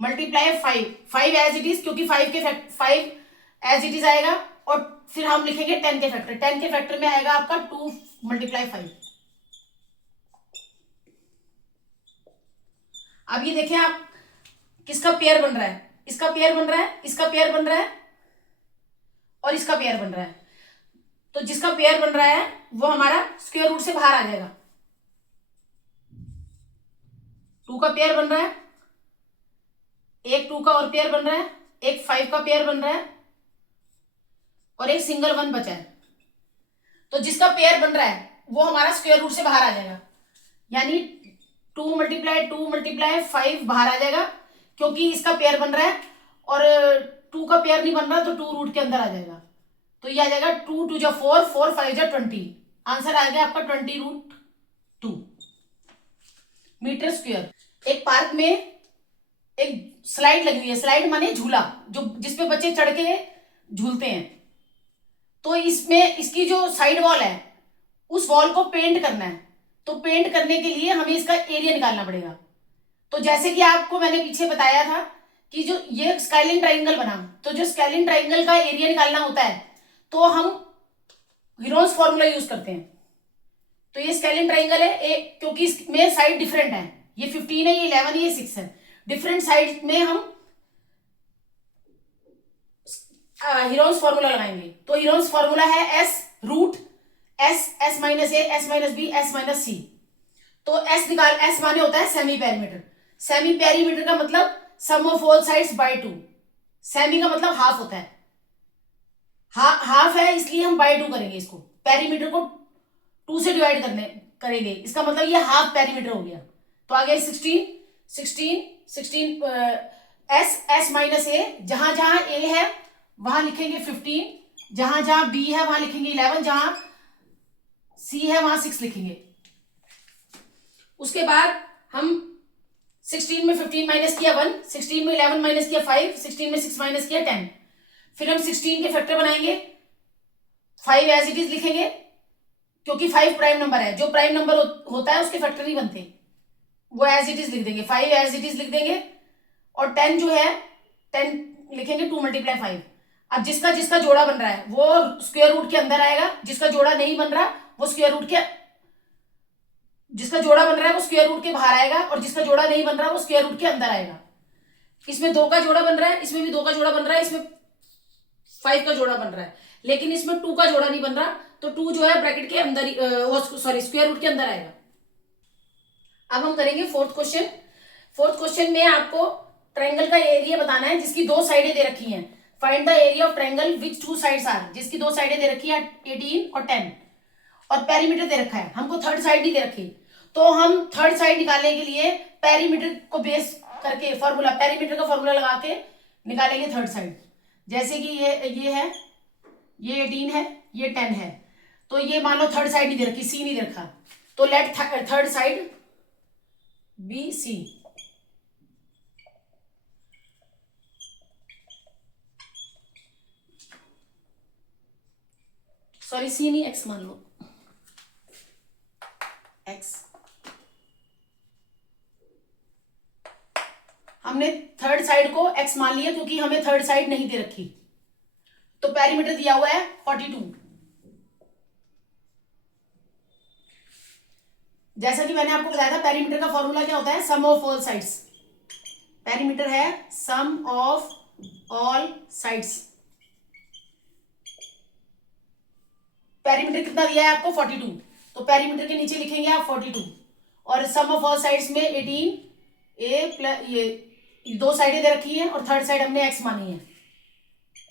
multiply 5, 5 as it is, क्योंकि 5 के फैक्टर 5 एज इट इज आएगा, और फिर हम लिखेंगे 10 के फैक्टर, 10 के फैक्टर में आएगा आपका 2 मल्टीप्लाई 5। अब ये देखें आप, किसका पेयर बन रहा है, इसका पेयर बन रहा है, इसका पेयर बन रहा है, और इसका पेयर बन रहा है। तो जिसका पेयर बन रहा है वो हमारा स्क्वायर रूट से बाहर आ जाएगा। 2 का पेयर बन रहा है, एक 2 का और पेयर बन रहा है, एक 5 का पेयर बन रहा है, और एक सिंगल 1 बचा है। तो जिसका पेयर बन रहा है वो हमारा स्क्वायर रूट से बाहर आ जाएगा, यानी 2 मल्टीप्लाई 5 बाहर आ जाएगा, क्योंकि इसका पेयर बन रहा है, और 2 का पेयर नहीं बन रहा, तो 2 रूट के अंदर आ जाएगा। तो ये आ जाएगा 2 2 जा 4, 4 5 जा 20। आंसर आ गया आपका 20√2 मीटर स्क्वायर। एक पार्क में एक स्लाइड लगी हुई है, स्लाइड माने झूला, जो जिसपे बच्चे चढ़ के झूलते हैं। तो इसमें इसकी जो साइड वॉल है, उस वॉल को पेंट करना है। तो पेंट करने के लिए हमें इसका एरिया निकालना पड़ेगा। तो जैसे कि आपको मैंने पीछे बताया था कि जो ये स्काईलाइन ट्राइंगल बना, तो जो स्काईलाइन ट्राइंगल का एरिया निकालना होता है तो हम हीरोन्स फॉर्मूला यूज करते हैं। तो ये स्काईलाइन ट्राइंगल है, क्योंकि इसमें साइड डिफरेंट है, ये 15 है, ये 11 है, ये 6 है। डिफरेंट साइड में हम हीरोन्स फॉर्मूला लगाएंगे। तो हीरोन्स फॉर्मूला है S root S minus A, S minus B, S minus C. तो एस माने होता है सेमी पेरीमीटर। सेमी पेरीमीटर का मतलब sum of all sides by 2। Semi का मतलब हाफ होता है, हाफ है, इसलिए हम बाय 2 करेंगे इसको। पेरीमीटर को 2 से डिवाइड करेंगे, इसका मतलब ये हाफ पेरीमीटर हो गया। तो आ गया 16 एस माइनस ए, जहां जहां ए है वहां लिखेंगे 15, जहां जहां बी है वहां लिखेंगे 11, जहां सी है वहां 6 लिखेंगे। उसके बाद हम 16 में 15 माइनस किया 1, 16 में 11 माइनस किया 5, 16 में 6 माइनस किया 10। फिर हम 16 के फैक्टर बनाएंगे, 5 एज इट इज लिखेंगे, क्योंकि 5 प्राइम नंबर है। जो प्राइम नंबर होता है उसके फैक्टर नहीं बनते, वो एज इट इज लिख देंगे, 5 एज इट इज लिख देंगे। और 10 जो है 10 लिखेंगे 2 मल्टीप्लाई 5। अब जिसका जिसका जोड़ा बन रहा है वो स्क्वायर रूट के अंदर आएगा, जिसका जोड़ा नहीं बन रहा वो स्क्वायर रूट के, जिसका जोड़ा बन रहा है वो स्क्वायर रूट के बाहर आएगा, और जिसका जोड़ा नहीं बन रहा वो स्क्वायर रूट के अंदर आएगा। इसमें 2 का जोड़ा बन रहा है, इसमें भी 2 का जोड़ा बन रहा है, इसमें 5 का जोड़ा बन रहा है, लेकिन इसमें 2 का जोड़ा नहीं बन रहा। तो 2 जो है ब्रैकेट के अंदर, सॉरी स्क्वायर रूट के अंदर आएगा। अब हम करेंगे फोर्थ क्वेश्चन। फोर्थ क्वेश्चन में आपको ट्रायंगल का एरिया बताना है जिसकी 2 साइडें दे रखी हैं। Find the area of triangle which 2 sides are, जिसकी 2 साइडें दे रखी है 18 और 10, और पेरीमीटर दे रखा है, हमको थर्ड साइड नहीं दे रखी। तो हम थर्ड साइड निकालने के लिए पेरीमीटर को बेस करके फॉर्मूला, पेरीमीटर का फॉर्मूला लगा के निकालेंगे थर्ड साइड। जैसे कि ये है, ये 18 है, ये 10 है, तो ये मान लो थर्ड साइड नहीं दे रखी, सी नहीं दे रखा, तो let third side B C. Sorry C नहीं, एक्स मान लो, एक्स। हमने थर्ड साइड को एक्स मान लिया क्योंकि हमें थर्ड साइड नहीं दे रखी। तो पेरीमीटर दिया हुआ है 42। जैसा कि मैंने आपको बताया था, पेरीमीटर का फॉर्मूला क्या होता है, sum of all sides. Perimeter है sum of all sides. Perimeter कितना दिया है आपको 42, तो पेरीमीटर के नीचे लिखेंगे आप 42, और सम ऑफ ऑल साइड्स में 18 ए प्लस, ये 2 साइडें दे रखी है और थर्ड साइड हमने एक्स मानी है,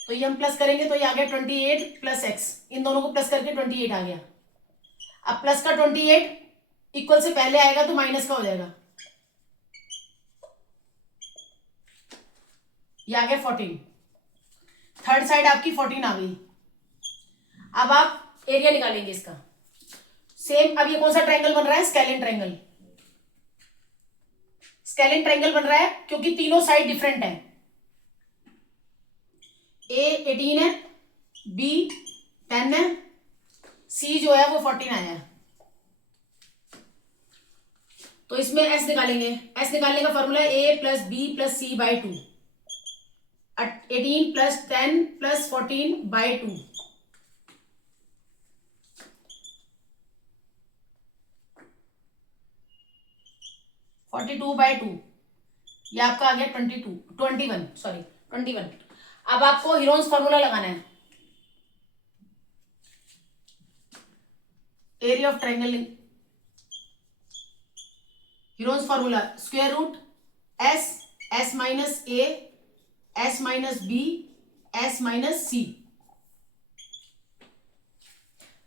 तो ये हम प्लस करेंगे तो ये आ गया 28 प्लस एक्स, इन दोनों को प्लस करके 28 आ गया। अब प्लस का 28 इक्वल से पहले आएगा तो माइनस का हो जाएगा, ये आ गया 14। थर्ड साइड आपकी 14 आ गई। अब आप एरिया निकालेंगे इसका सेम। अब ये कौन सा ट्रायंगल बन रहा है, स्केलिन ट्रायंगल। स्केलिन ट्रायंगल बन रहा है क्योंकि तीनों साइड डिफरेंट है। ए 18 है, बी 10 है, सी जो है वो 14 आया है। तो इसमें एस निकालेंगे। एस निकालने का formula A plus B plus C by 2, 18 plus 10 plus 14 by 2, 42 by 2, ये आपका आ गया 21, सॉरी 21। अब आपको हीरोन्स फॉर्मूला लगाना है। Area of triangle, Heron's formula square root S, S minus A, S minus B, S minus C.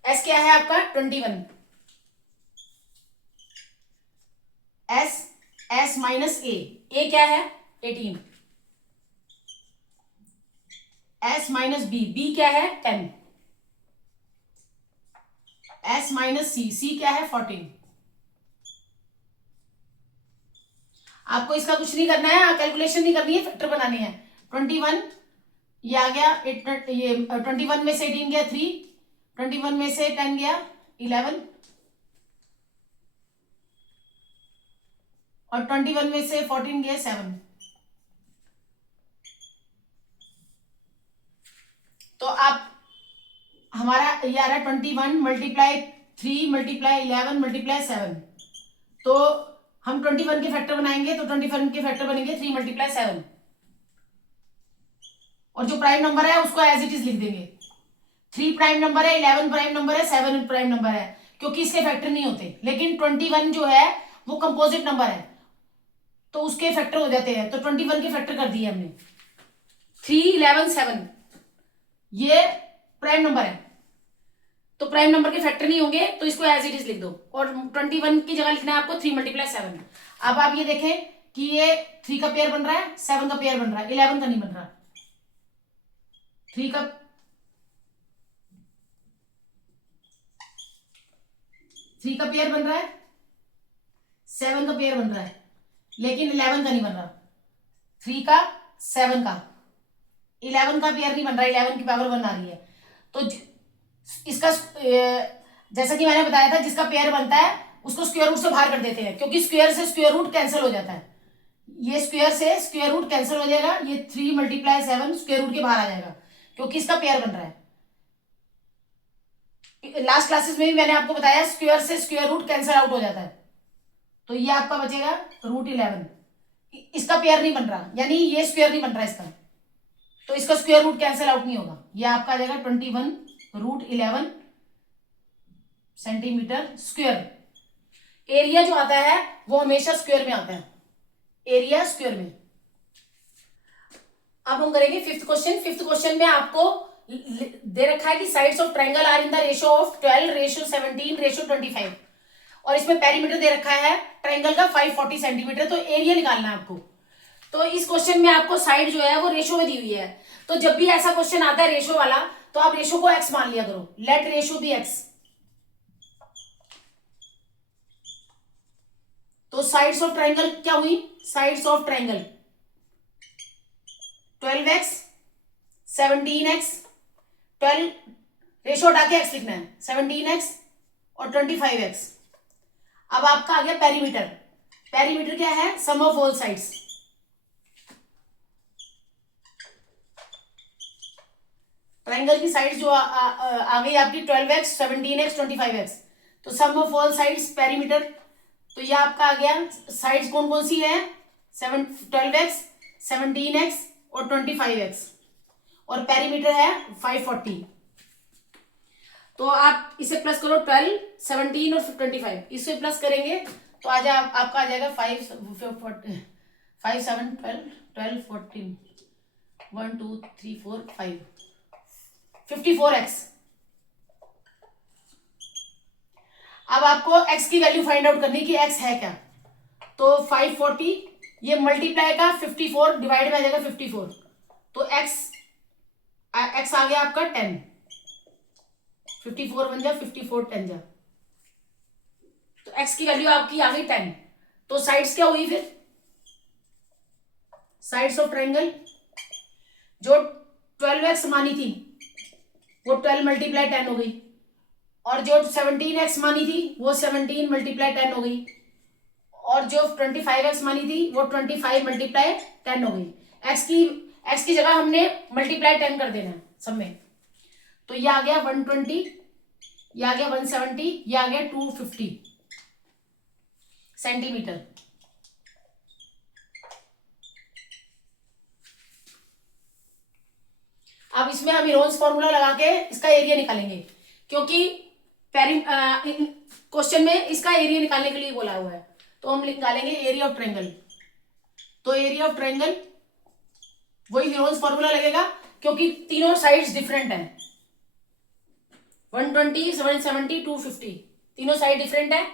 S क्या है आपका 21, एस माइनस ए क्या है 18, एस माइनस बी क्या है 10, एस माइनस सी क्या है 14। आपको इसका कुछ नहीं करना है, कैलकुलेशन नहीं करनी है, फैक्टर बनाने हैं। 21 ये आ गया, ये 21 में से 18 गया 3, 21 में से 10 गया 11, और 21 में से 14 गया 7। तो आप हमारा ये आ रहा है 21 मल्टीप्लाई 3 मल्टीप्लाई 11 मल्टीप्लाई 7। तो हम 21 के फैक्टर बनाएंगे, तो 21 के फैक्टर बनेंगे 3 मल्टीप्लाई 7, और जो प्राइम नंबर है उसको एज इट इज लिख देंगे। 3 प्राइम नंबर है, 11 प्राइम नंबर है, 7 प्राइम नंबर है, क्योंकि इसके फैक्टर नहीं होते। लेकिन 21 जो है वो कंपोजिट नंबर है, तो उसके फैक्टर हो जाते हैं। तो 21 के फैक्टर कर दिए हमने, 3 11 7, ये प्राइम नंबर है, तो प्राइम नंबर के फैक्टर नहीं होंगे, तो इसको एज इट इज लिख दो। और 21 की जगह लिखना है आपको 3 मल्टीप्लाई 7। अब आप ये देखें कि ये 3 का पेयर बन रहा है, 7 का पेयर बन रहा है, 11 का नहीं बन रहा। 3 का पेयर बन रहा है, 7 का पेयर बन रहा है, लेकिन 11 का नहीं बन रहा। 3 का 7 का 11 का पेयर नहीं बन रहा, 11 की पावर 1 आ रही है। तो इसका जैसा कि मैंने बताया था, जिसका पेयर बनता है उसको स्क्वायर रूट से बाहर कर देते हैं, क्योंकि स्क्वायर से स्क्वायर रूट कैंसिल हो जाता है। ये स्क्वायर से स्क्वायर रूट कैंसिल हो जाएगा, ये 3 मल्टीप्लाई 7 स्क्वायर रूट के बाहर आ जाएगा, क्योंकि इसका पेयर बन रहा है। लास्ट क्लासेस में भी मैंने आपको बताया, स्क्वायर से स्क्वायर रूट कैंसिल आउट हो जाता है। तो ये आपका बचेगा रूट 11, इसका पेयर नहीं बन रहा, यानी ये स्क्वायर नहीं बन रहा इसका, तो इसका स्क्वायर रूट कैंसिल आउट नहीं होगा। ये आपका आ जाएगा 21 रूट 11 सेंटीमीटर स्क्वायर। एरिया जो आता है वो हमेशा स्क्वायर में आता है, एरिया स्क्वायर में। अब हम करेंगे फिफ्थ क्वेश्चन। फिफ्थ क्वेश्चन में आपको दे रखा है कि sides of triangle are in the ratio of 12 ratio 17 ratio 25, और इसमें पेरीमीटर दे रखा है ट्रायंगल का 540 सेंटीमीटर। तो एरिया निकालना है आपको। तो इस क्वेश्चन में आपको साइड जो है वो रेशियो में दी हुई है, तो जब भी ऐसा क्वेश्चन आता है रेशियो वाला, तो आप रेशियो को एक्स मान लिया करो, लेट रेशियो बी एक्स। तो साइड्स ऑफ ट्रायंगल क्या हुई, sides of triangle 12x 17x, 12 ratio हटा के x लिखना है, 17x और 25x। अब आपका आ गया पेरीमीटर। पेरीमीटर क्या है, sum of all sides. Triangle की साइड्स जो आ गई आपकी 12x 17x 25x, तो सम ऑफ ऑल साइड्स पेरीमीटर। तो ये आपका आ गया, साइड्स कौन कौन सी है, 12x 17x और 25x, और पेरीमीटर है 540। तो आप इसे प्लस करो, 12 17 और 25, इसे प्लस करेंगे तो आपका आ जाएगा 5 7 12 14 1 2 3 4 5 54x। अब आपको x की वैल्यू फाइंड आउट करनी कि x है क्या। तो 540 ये मल्टीप्लाई का 54 डिवाइड में आ जाएगा 54, तो x आ गया आपका 10, 54 बन जा 54 10 जा, तो x की वैल्यू आपकी आ गई 10। तो साइड्स क्या हुई फिर, साइड्स ऑफ ट्रायंगल जो 12x मानी थी वो 12 मल्टीप्लाई 10 हो गई, और जो 17x मानी थी वो 17 मल्टीप्लाई 10 हो गई, और जो 25x मानी थी वो 25 मल्टीप्लाई 10 हो गई। x की जगह हमने मल्टीप्लाई 10 कर देना सब में। तो ये आ गया 120, ये आ गया 170, ये आ गया 250 सेंटीमीटर। अब इसमें हम इरोन्स फॉर्मूला लगा के इसका एरिया निकालेंगे, क्योंकि क्वेश्चन में इसका एरिया निकालने के लिए बोला हुआ है। तो हम निकालेंगे एरिया ऑफ ट्रायंगल। तो एरिया ऑफ ट्रायंगल वही इरोन्स फॉर्मूला लगेगा, क्योंकि तीनों साइड्स डिफरेंट हैं। 120, 170, 250 तीनों साइड डिफरेंट है।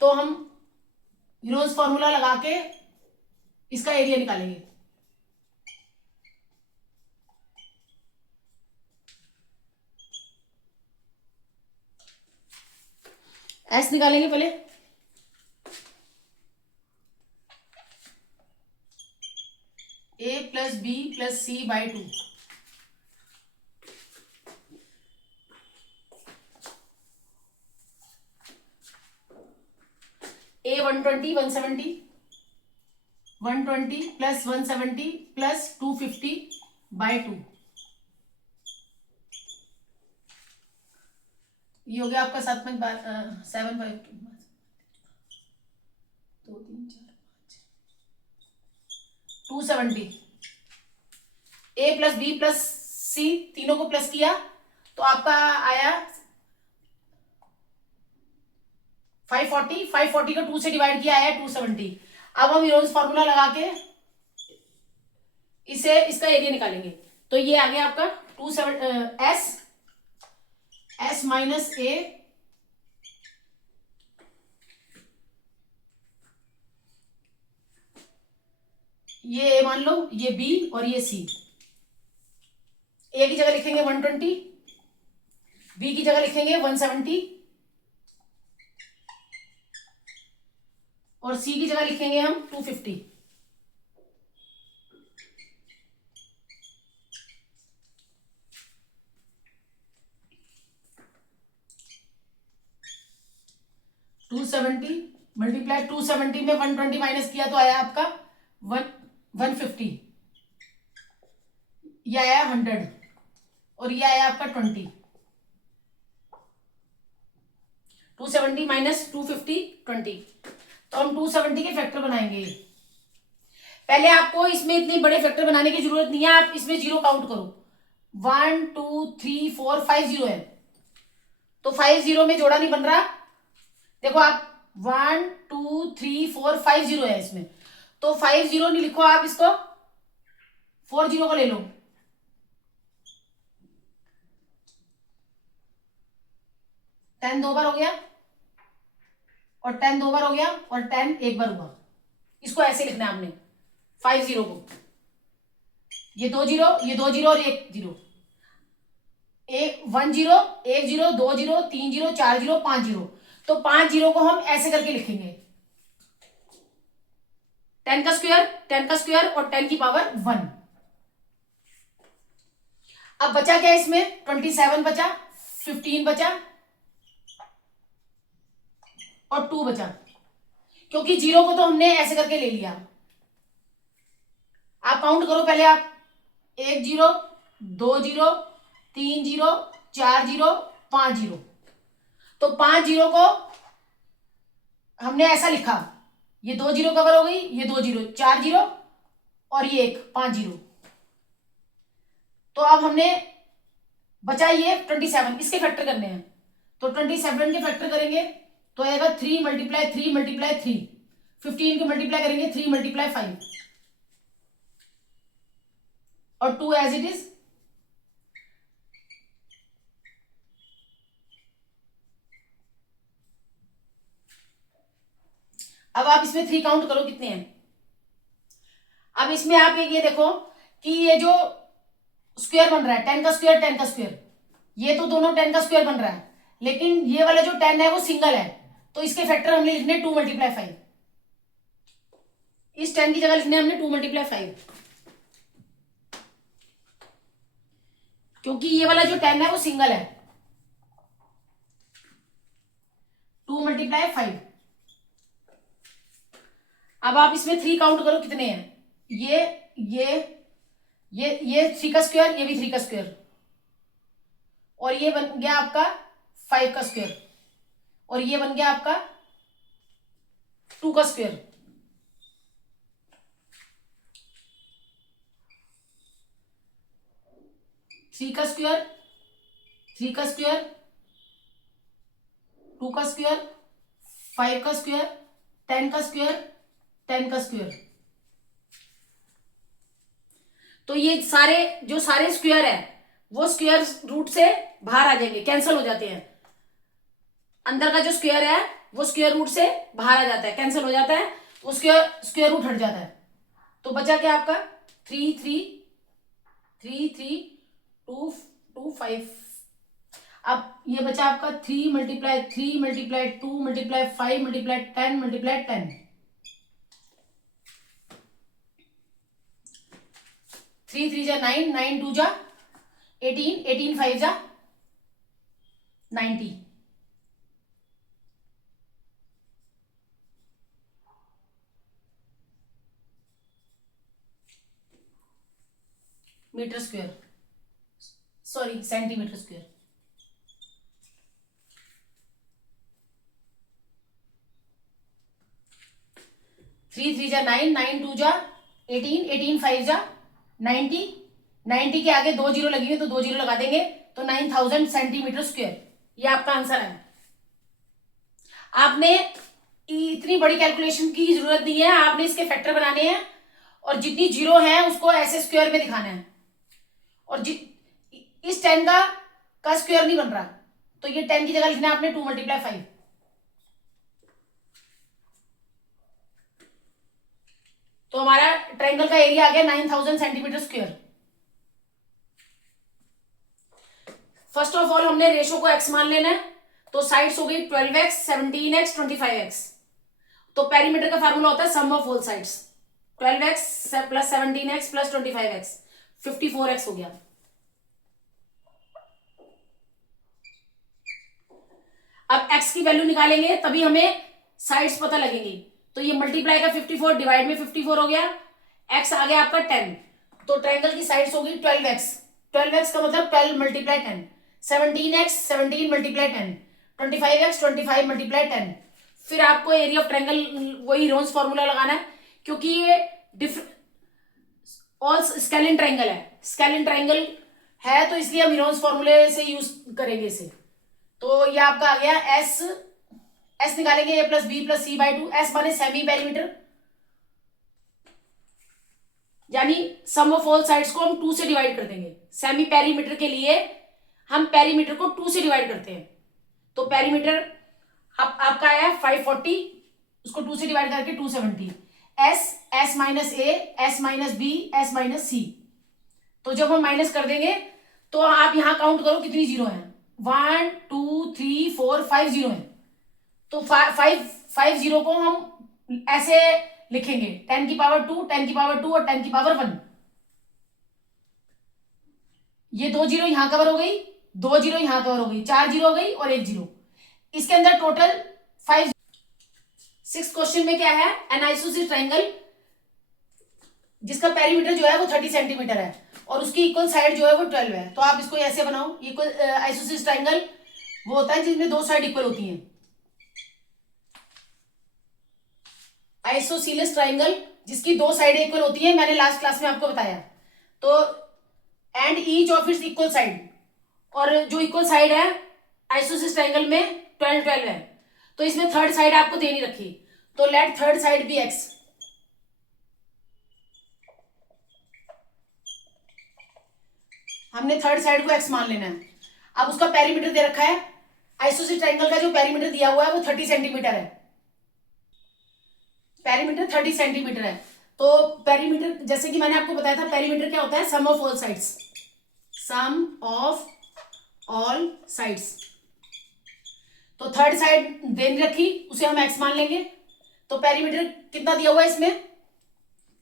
तो हम इरोन्स फॉर्मूला लगा के इसका एरिया निकालेंगे। एस निकालेंगे पहले। A plus B plus C by 2। A 120, 170, 120 plus 170 plus 250 by 2। ये हो गया आपका 7.752 2 3 4 5 270। ए प्लस बी प्लस सी तीनों को प्लस किया तो आपका आया 540। 540 को 2 से डिवाइड किया आया 270। अब हम इरोन्स फॉर्मूला लगा के इसे इसका एरिया निकालेंगे। तो ये आ गया आपका 27 एस माइनस ए ये ए मान लो, ये बी और ये सी। ए की जगह लिखेंगे 120, बी की जगह लिखेंगे 170 और सी की जगह लिखेंगे हम 250। टू 270 मल्टीप्लाई 270 में 120 माइनस किया तो आया आपका 150। ये आया 100 और ये आया आपका 20। 270 माइनस 250 20। तो हम 270 के फैक्टर बनाएंगे। पहले आपको इसमें इतने बड़े फैक्टर बनाने की जरूरत नहीं है, आप इसमें जीरो काउंट करो। 1 2 3 4 5 जीरो है, तो 5 जीरो में जोड़ा नहीं बन रहा। देखो आप 1 2 3 4 5 जीरो है इसमें, तो 5 जीरो नहीं लिखो आप, इसको 4 जीरो को ले लो। टेन दो बार हो गया और 10 दो बार हो गया और 10 एक बार हुआ। इसको ऐसे लिखना है हमने 5 जीरो को। ये 2 जीरो, ये 2 जीरो और 1 zero. 1 zero, 1 zero, 2 zero, 3 zero, 4 zero, 5 zero. तो 5 जीरो को हम ऐसे करके लिखेंगे 10 का स्क्वायर, 10 का स्क्वायर और 10 की पावर 1। अब बचा क्या इसमें? 27 बचा, 15 बचा और 2 बचा, क्योंकि जीरो को तो हमने ऐसे करके ले लिया। आप काउंट करो पहले आप, 1 zero, 2 zero, 3 zero, 4 zero, 5 zero. तो 5 जीरो को हमने ऐसा लिखा, ये 2 जीरो कवर हो गई, ये 2 जीरो, 4 जीरो और ये 1 5 जीरो। तो अब हमने बचा ये 27, इसके फैक्टर करने हैं। तो 27 के फैक्टर करेंगे तो आएगा 3 मल्टीप्लाई 3 मल्टीप्लाई 3। 15 के मल्टीप्लाई करेंगे 3 मल्टीप्लाई 5 और 2 एज इट इज। अब आप इसमें 3 काउंट करो कितने हैं। अब इसमें आप ये देखो कि ये जो स्क्वायर बन रहा है 10 का स्क्वायर 10 का स्क्वायर, ये तो दोनों 10 का स्क्वायर बन रहा है, लेकिन ये वाला जो 10 है वो सिंगल है, तो इसके फैक्टर हमने लिखने 2 मल्टीप्लाई 5। इस 10 की जगह लिखने हमने 2 मल्टीप्लाई 5, क्योंकि ये वाला जो 10 है वो सिंगल है। 2 मल्टीप्लाई 5 अब आप इसमें 3 काउंट करो कितने हैं, ये 3 का स्क्वायर, ये भी 3 का स्क्वायर, और ये बन गया आपका 5 का स्क्वायर, और ये बन गया आपका 2 का स्क्वायर। थ्री का स्क्वायर, 3 का स्क्वायर, 2 का स्क्वायर, 5 का स्क्वायर, 10 का स्क्वायर, 10 का स्क्वायर। तो ये सारे स्क्वायर है वो स्क्वायर रूट से बाहर आ जाएंगे, कैंसिल हो जाते हैं। अंदर का जो स्क्वायर है वो स्क्वायर रूट से बाहर आ जाता है, कैंसिल हो जाता है, वो स्क्वायर रूट हट जाता है। तो बचा क्या आपका 3 3 3 3 2 2 5। अब ये बचा आपका 3 multiply 3 multiply 2 multiply 5 multiply 10 multiply 10। 3 3 जा 9, 9 2 जा 18, 18 5 जा 90। Metre square, sorry centimetre square. 3 3 जा 9, 9 2 जा 18, 18 5 जा 90, 90 के आगे 2 जीरो लगी हुई तो 2 जीरो लगा देंगे, तो 9000 सेंटीमीटर स्क्वायर, ये आपका आंसर है। आपने इतनी बड़ी कैलकुलेशन की जरूरत नहीं है, आपने इसके फैक्टर बनाने हैं और जितनी जीरो है उसको ऐसे स्क्वायर में दिखाना है। और इस 10 का स्क्वायर नहीं बन रहा, तो ये 10 की जगह लिखना है आपने 2 मल्टीप्लाई 5। तो हमारा ट्रायंगल का एरिया आ गया 9000 centimetre square. First of all हमने रेशो को एक्स मान लेना है, तो साइड्स हो गई 12x, 17x, 25x। तो पेरीमीटर का फार्मूला होता है sum of whole sides, 12x plus 17x plus 25x, 54x हो गया। अब x की वैल्यू निकालेंगे तभी हमें साइड्स पता लगेंगी। तो ये मल्टीप्लाई का 54 डिवाइड में 54 हो गया, x आ गया आपका 10, तो ट्रायंगल की साइड्स होगी 12x। 12x का मतलब 12 multiply 10, 17x 17 multiply 10, 25x 25 multiply 10। फिर आपको एरिया ऑफ ट्रायंगल वही रोन्स फॉर्मूला लगाना है, क्योंकि ये ऑल स्केलिन ट्रायंगल है, स्केलिन ट्रायंगल है तो इसलिए हम रोन्स फॉर्मूले से यूज करेंगे इसे। तो ये आपका आ गया एस निकालेंगे A plus B plus C by 2। S माने सेमी पेरीमीटर, यानी सम ऑफ ऑल साइड्स को हम 2 से डिवाइड कर देंगे। सेमी पेरीमीटर के लिए हम पेरीमीटर को 2 से डिवाइड करते हैं। तो पेरीमीटर आपका आया 540, उसको 2 से डिवाइड करके 270। S minus A, S minus B, S minus C. तो जब हम माइनस कर देंगे तो आप यहां काउंट करो कितनी जीरो है, 1 2 3 4 5 जीरो है। तो 5 जीरो को हम ऐसे लिखेंगे 10 की पावर 2, 10 की पावर 2 और 10 की पावर 1। ये 2 जीरो यहां कवर हो गई, 2 जीरो यहां कवर हो गई, 4 जीरो हो गई और 1 जीरो। इसके अंदर टोटल 5। 6 क्वेश्चन में क्या है, एन आइसोसेलेस ट्रायंगल जिसका पेरीमीटर जो है वो 30 सेंटीमीटर है और उसकी इक्वल साइड जो है वो 12 है। तो आप इसको ऐसे बनाओ, इक्वल आइसोसेलेस ट्रायंगल वो होता है जिसमें 2 साइड इक्वल होती हैं। आइसोसेलेस ट्रायंगल जिसकी 2 साइडें इक्वल होती है, मैंने लास्ट क्लास में आपको बताया। तो and each of its equal side, और जो इक्वल साइड है आइसोसेलेस ट्रायंगल में 12 12 है, तो इसमें थर्ड साइड आपको देनी रखी, तो let third side be x. हमने थर्ड साइड को एक्स मान लेना है। अब उसका पेरीमीटर दे रखा है, आइसोसेलेस ट्रायंगल का जो पेरीमीटर दिया हुआ है वो 30 सेंटीमीटर है। पेरीमीटर 30 सेंटीमीटर है। तो पेरीमीटर जैसे कि मैंने आपको बताया था, पेरीमीटर क्या होता है, sum of all sides, sum of all sides. तो थर्ड साइड देनी रखी, उसे हम एक्स मान लेंगे। तो पेरीमीटर कितना दिया हुआ है इसमें,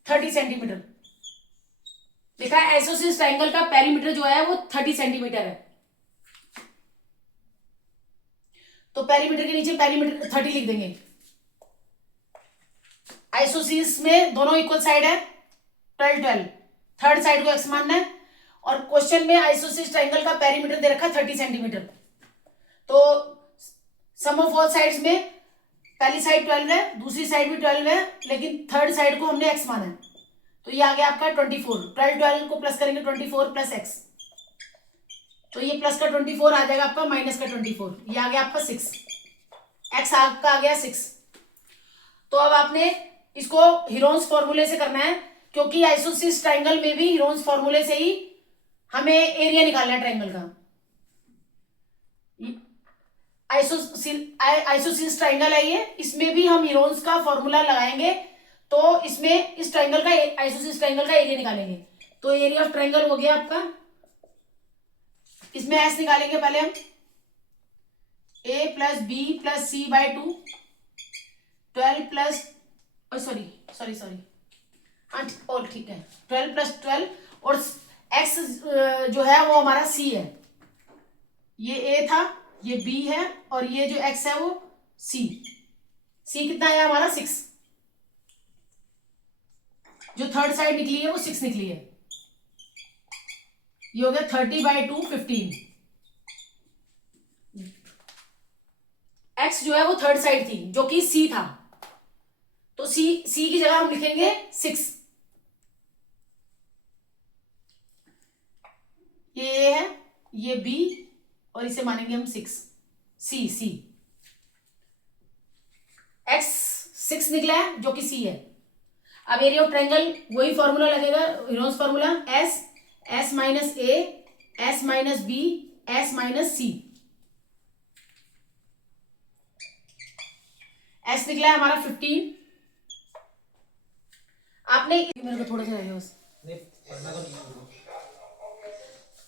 30 सेंटीमीटर लिखा है। आइसोसेलेस ट्रायंगल का पेरीमीटर जो है वो 30 सेंटीमीटर है। तो पेरीमीटर के नीचे पेरीमीटर 30 लिख देंगे। आइसोसील्स में दोनों इक्वल साइड है, 12 12, थर्ड साइड को x मानना है। और क्वेश्चन में आइसोसील्स ट्राइंगल का पेरीमीटर दे रखा है 30 सेंटीमीटर। तो सम ऑफ ऑल साइड्स में पहली साइड 12 है, दूसरी साइड भी 12 है, लेकिन थर्ड साइड को हमने x माना है, तो ये आ गया आपका 24। 12 12 को प्लस करेंगे 24 प्लस x, तो ये प्लस का 24 आ जाएगा आपका, माइनस का 24, ये आ गया आपका 6, x आपका आ गया 6। तो अब आपने इसको हीरोन्स फॉर्मूले से करना है, क्योंकि आइसोसील्स ट्राइंगल में भी हीरोन्स फॉर्मूले से ही हमें एरिया निकालना है ट्राइंगल का। आइसोसील्स ट्राइंगल है ये, इसमें भी हम हीरोन्स का फॉर्मूला लगाएंगे, तो इसमें इस ट्राइंगल का, आइसोसील्स ट्राइंगल का एरिया निकालेंगे। तो एरिया ऑफ ट्राइंगल हो गया आपका, इसमें एस निकालेंगे पहले हम, a plus B plus C by 2, 12 plus, sorry हाँ और ठीक है, 12 प्लस 12, और x जो है वो हमारा c है, ये a था, ये b है, और ये जो x है वो c कितना है हमारा 6, जो थर्ड साइड निकली है वो 6 निकली है, ये हो गया 30/2 15। x जो है वो थर्ड साइड थी जो कि c था, तो c की जगह हम लिखेंगे 6, ये a है, ये b, और इसे मानेंगे हम 6, c x 6 निकला है जो कि c है। अब एरिया ऑफ ट्रायंगल वही फॉर्मूला लगेगा, Heron's formula, s minus a, s minus b, s minus c। s निकला है हमारा 15। आपने मेरे को थोड़ा सा रहेगा बस,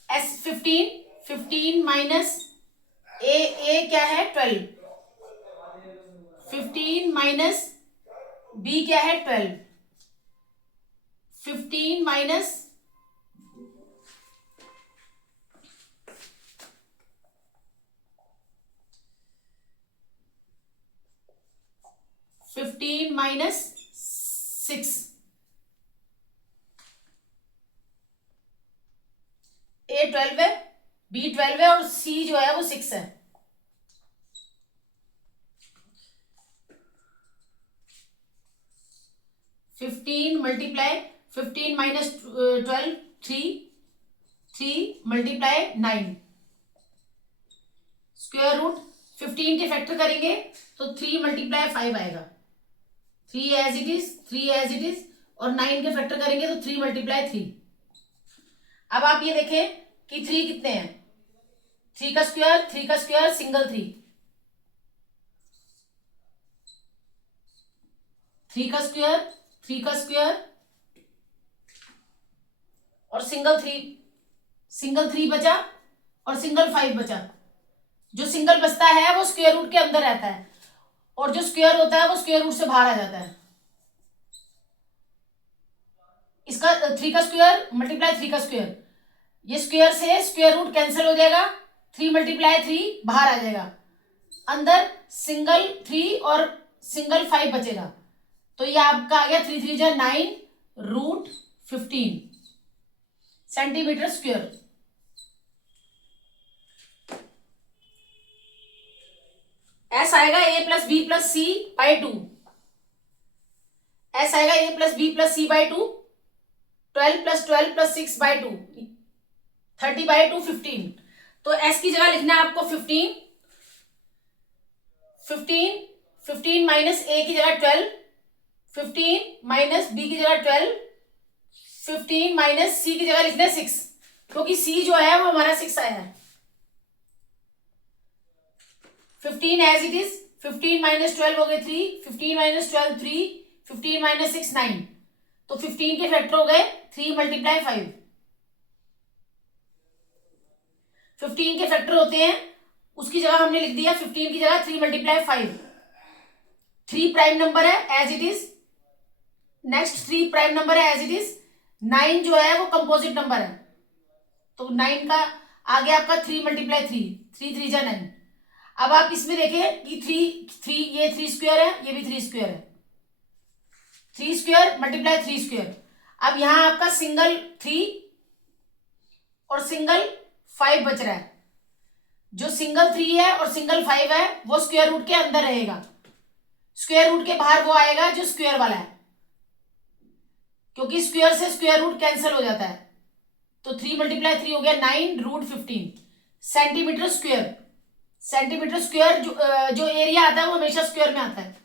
s 15 माइनस a क्या है 12, 15 माइनस b क्या है 12, 15 माइनस माइनस 6, a 12 है, b 12 है, और c जो है वो 6 है। Fifteen multiply 15 minus 12 3 multiply 9, square root 15 के फैक्टर करेंगे तो 3 मल्टीप्लाई 5 आएगा, 3 एज इट इज, और 9 के फैक्टर करेंगे तो 3 मल्टीप्लाई 3। अब आप ये देखें कि 3 कितने हैं, 3 का स्क्वायर सिंगल 3, 3 का स्क्वायर और सिंगल 3 बचा, और सिंगल 5 बचा। जो सिंगल बचता है वो स्क्वायर रूट के अंदर रहता है, और जो स्क्वायर होता है वो स्क्वायर रूट से बाहर आ जाता है। इसका 3 का स्क्वायर मल्टीप्लाई 3 का स्क्वायर, ये स्क्वायर से स्क्वायर रूट कैंसिल हो जाएगा, 3 मल्टीप्लाई 3 बाहर आ जाएगा, अंदर सिंगल 3 और सिंगल 5 बचेगा, तो ये आपका आ गया 3 3 जा 9 रूट 15 सेंटीमीटर स्क्वायर। एस आएगा a plus B plus C by 2, s आएगा a plus B plus C by 2, 12 plus 6 by 2, 30/2 15। तो s की जगह लिखना है आपको 15 माइनस a की जगह 12, 15 माइनस b की जगह 12, 15 माइनस c की जगह लिखना है 6, क्योंकि c जो है वो हमारा 6 आया है। 15 एज इट इज, 15 माइनस 12 हो गए 3, 15 माइनस 12 3, 15 माइनस 6 9, तो 15 के फैक्टर हो गए 3 मल्टीप्लाई 5। 15 के फैक्टर होते हैं, उसकी जगह हमने लिख दिया 15 की जगह 3 मल्टीप्लाई 5। 3 प्राइम नंबर है as it is, next 3 prime number है एज इट इज, 9 जो है वो कंपोजिट नंबर है, तो 9 का आ गया आपका 3 मल्टीप्लाई 3 3 जा 9। अब आप इसमें देखें कि 3 ये 3 स्क्वायर है, ये भी 3 स्क्वायर है, 3 स्क्वायर मल्टीप्लाई 3 स्क्वायर। अब यहां आपका सिंगल 3 और सिंगल 5 बच रहा है। जो सिंगल 3 है और सिंगल 5 है वो स्क्वायर रूट के अंदर रहेगा, स्क्वायर रूट के बाहर वो आएगा जो स्क्वायर वाला है, क्योंकि स्क्वायर से स्क्वायर रूट कैंसिल हो जाता है। तो 3 मल्टीप्लाई 3 हो गया 9√15 सेंटीमीटर स्क्वायर। सेंटीमीटर स्क्वायर जो एरिया आता है वो हमेशा स्क्वायर में आता है।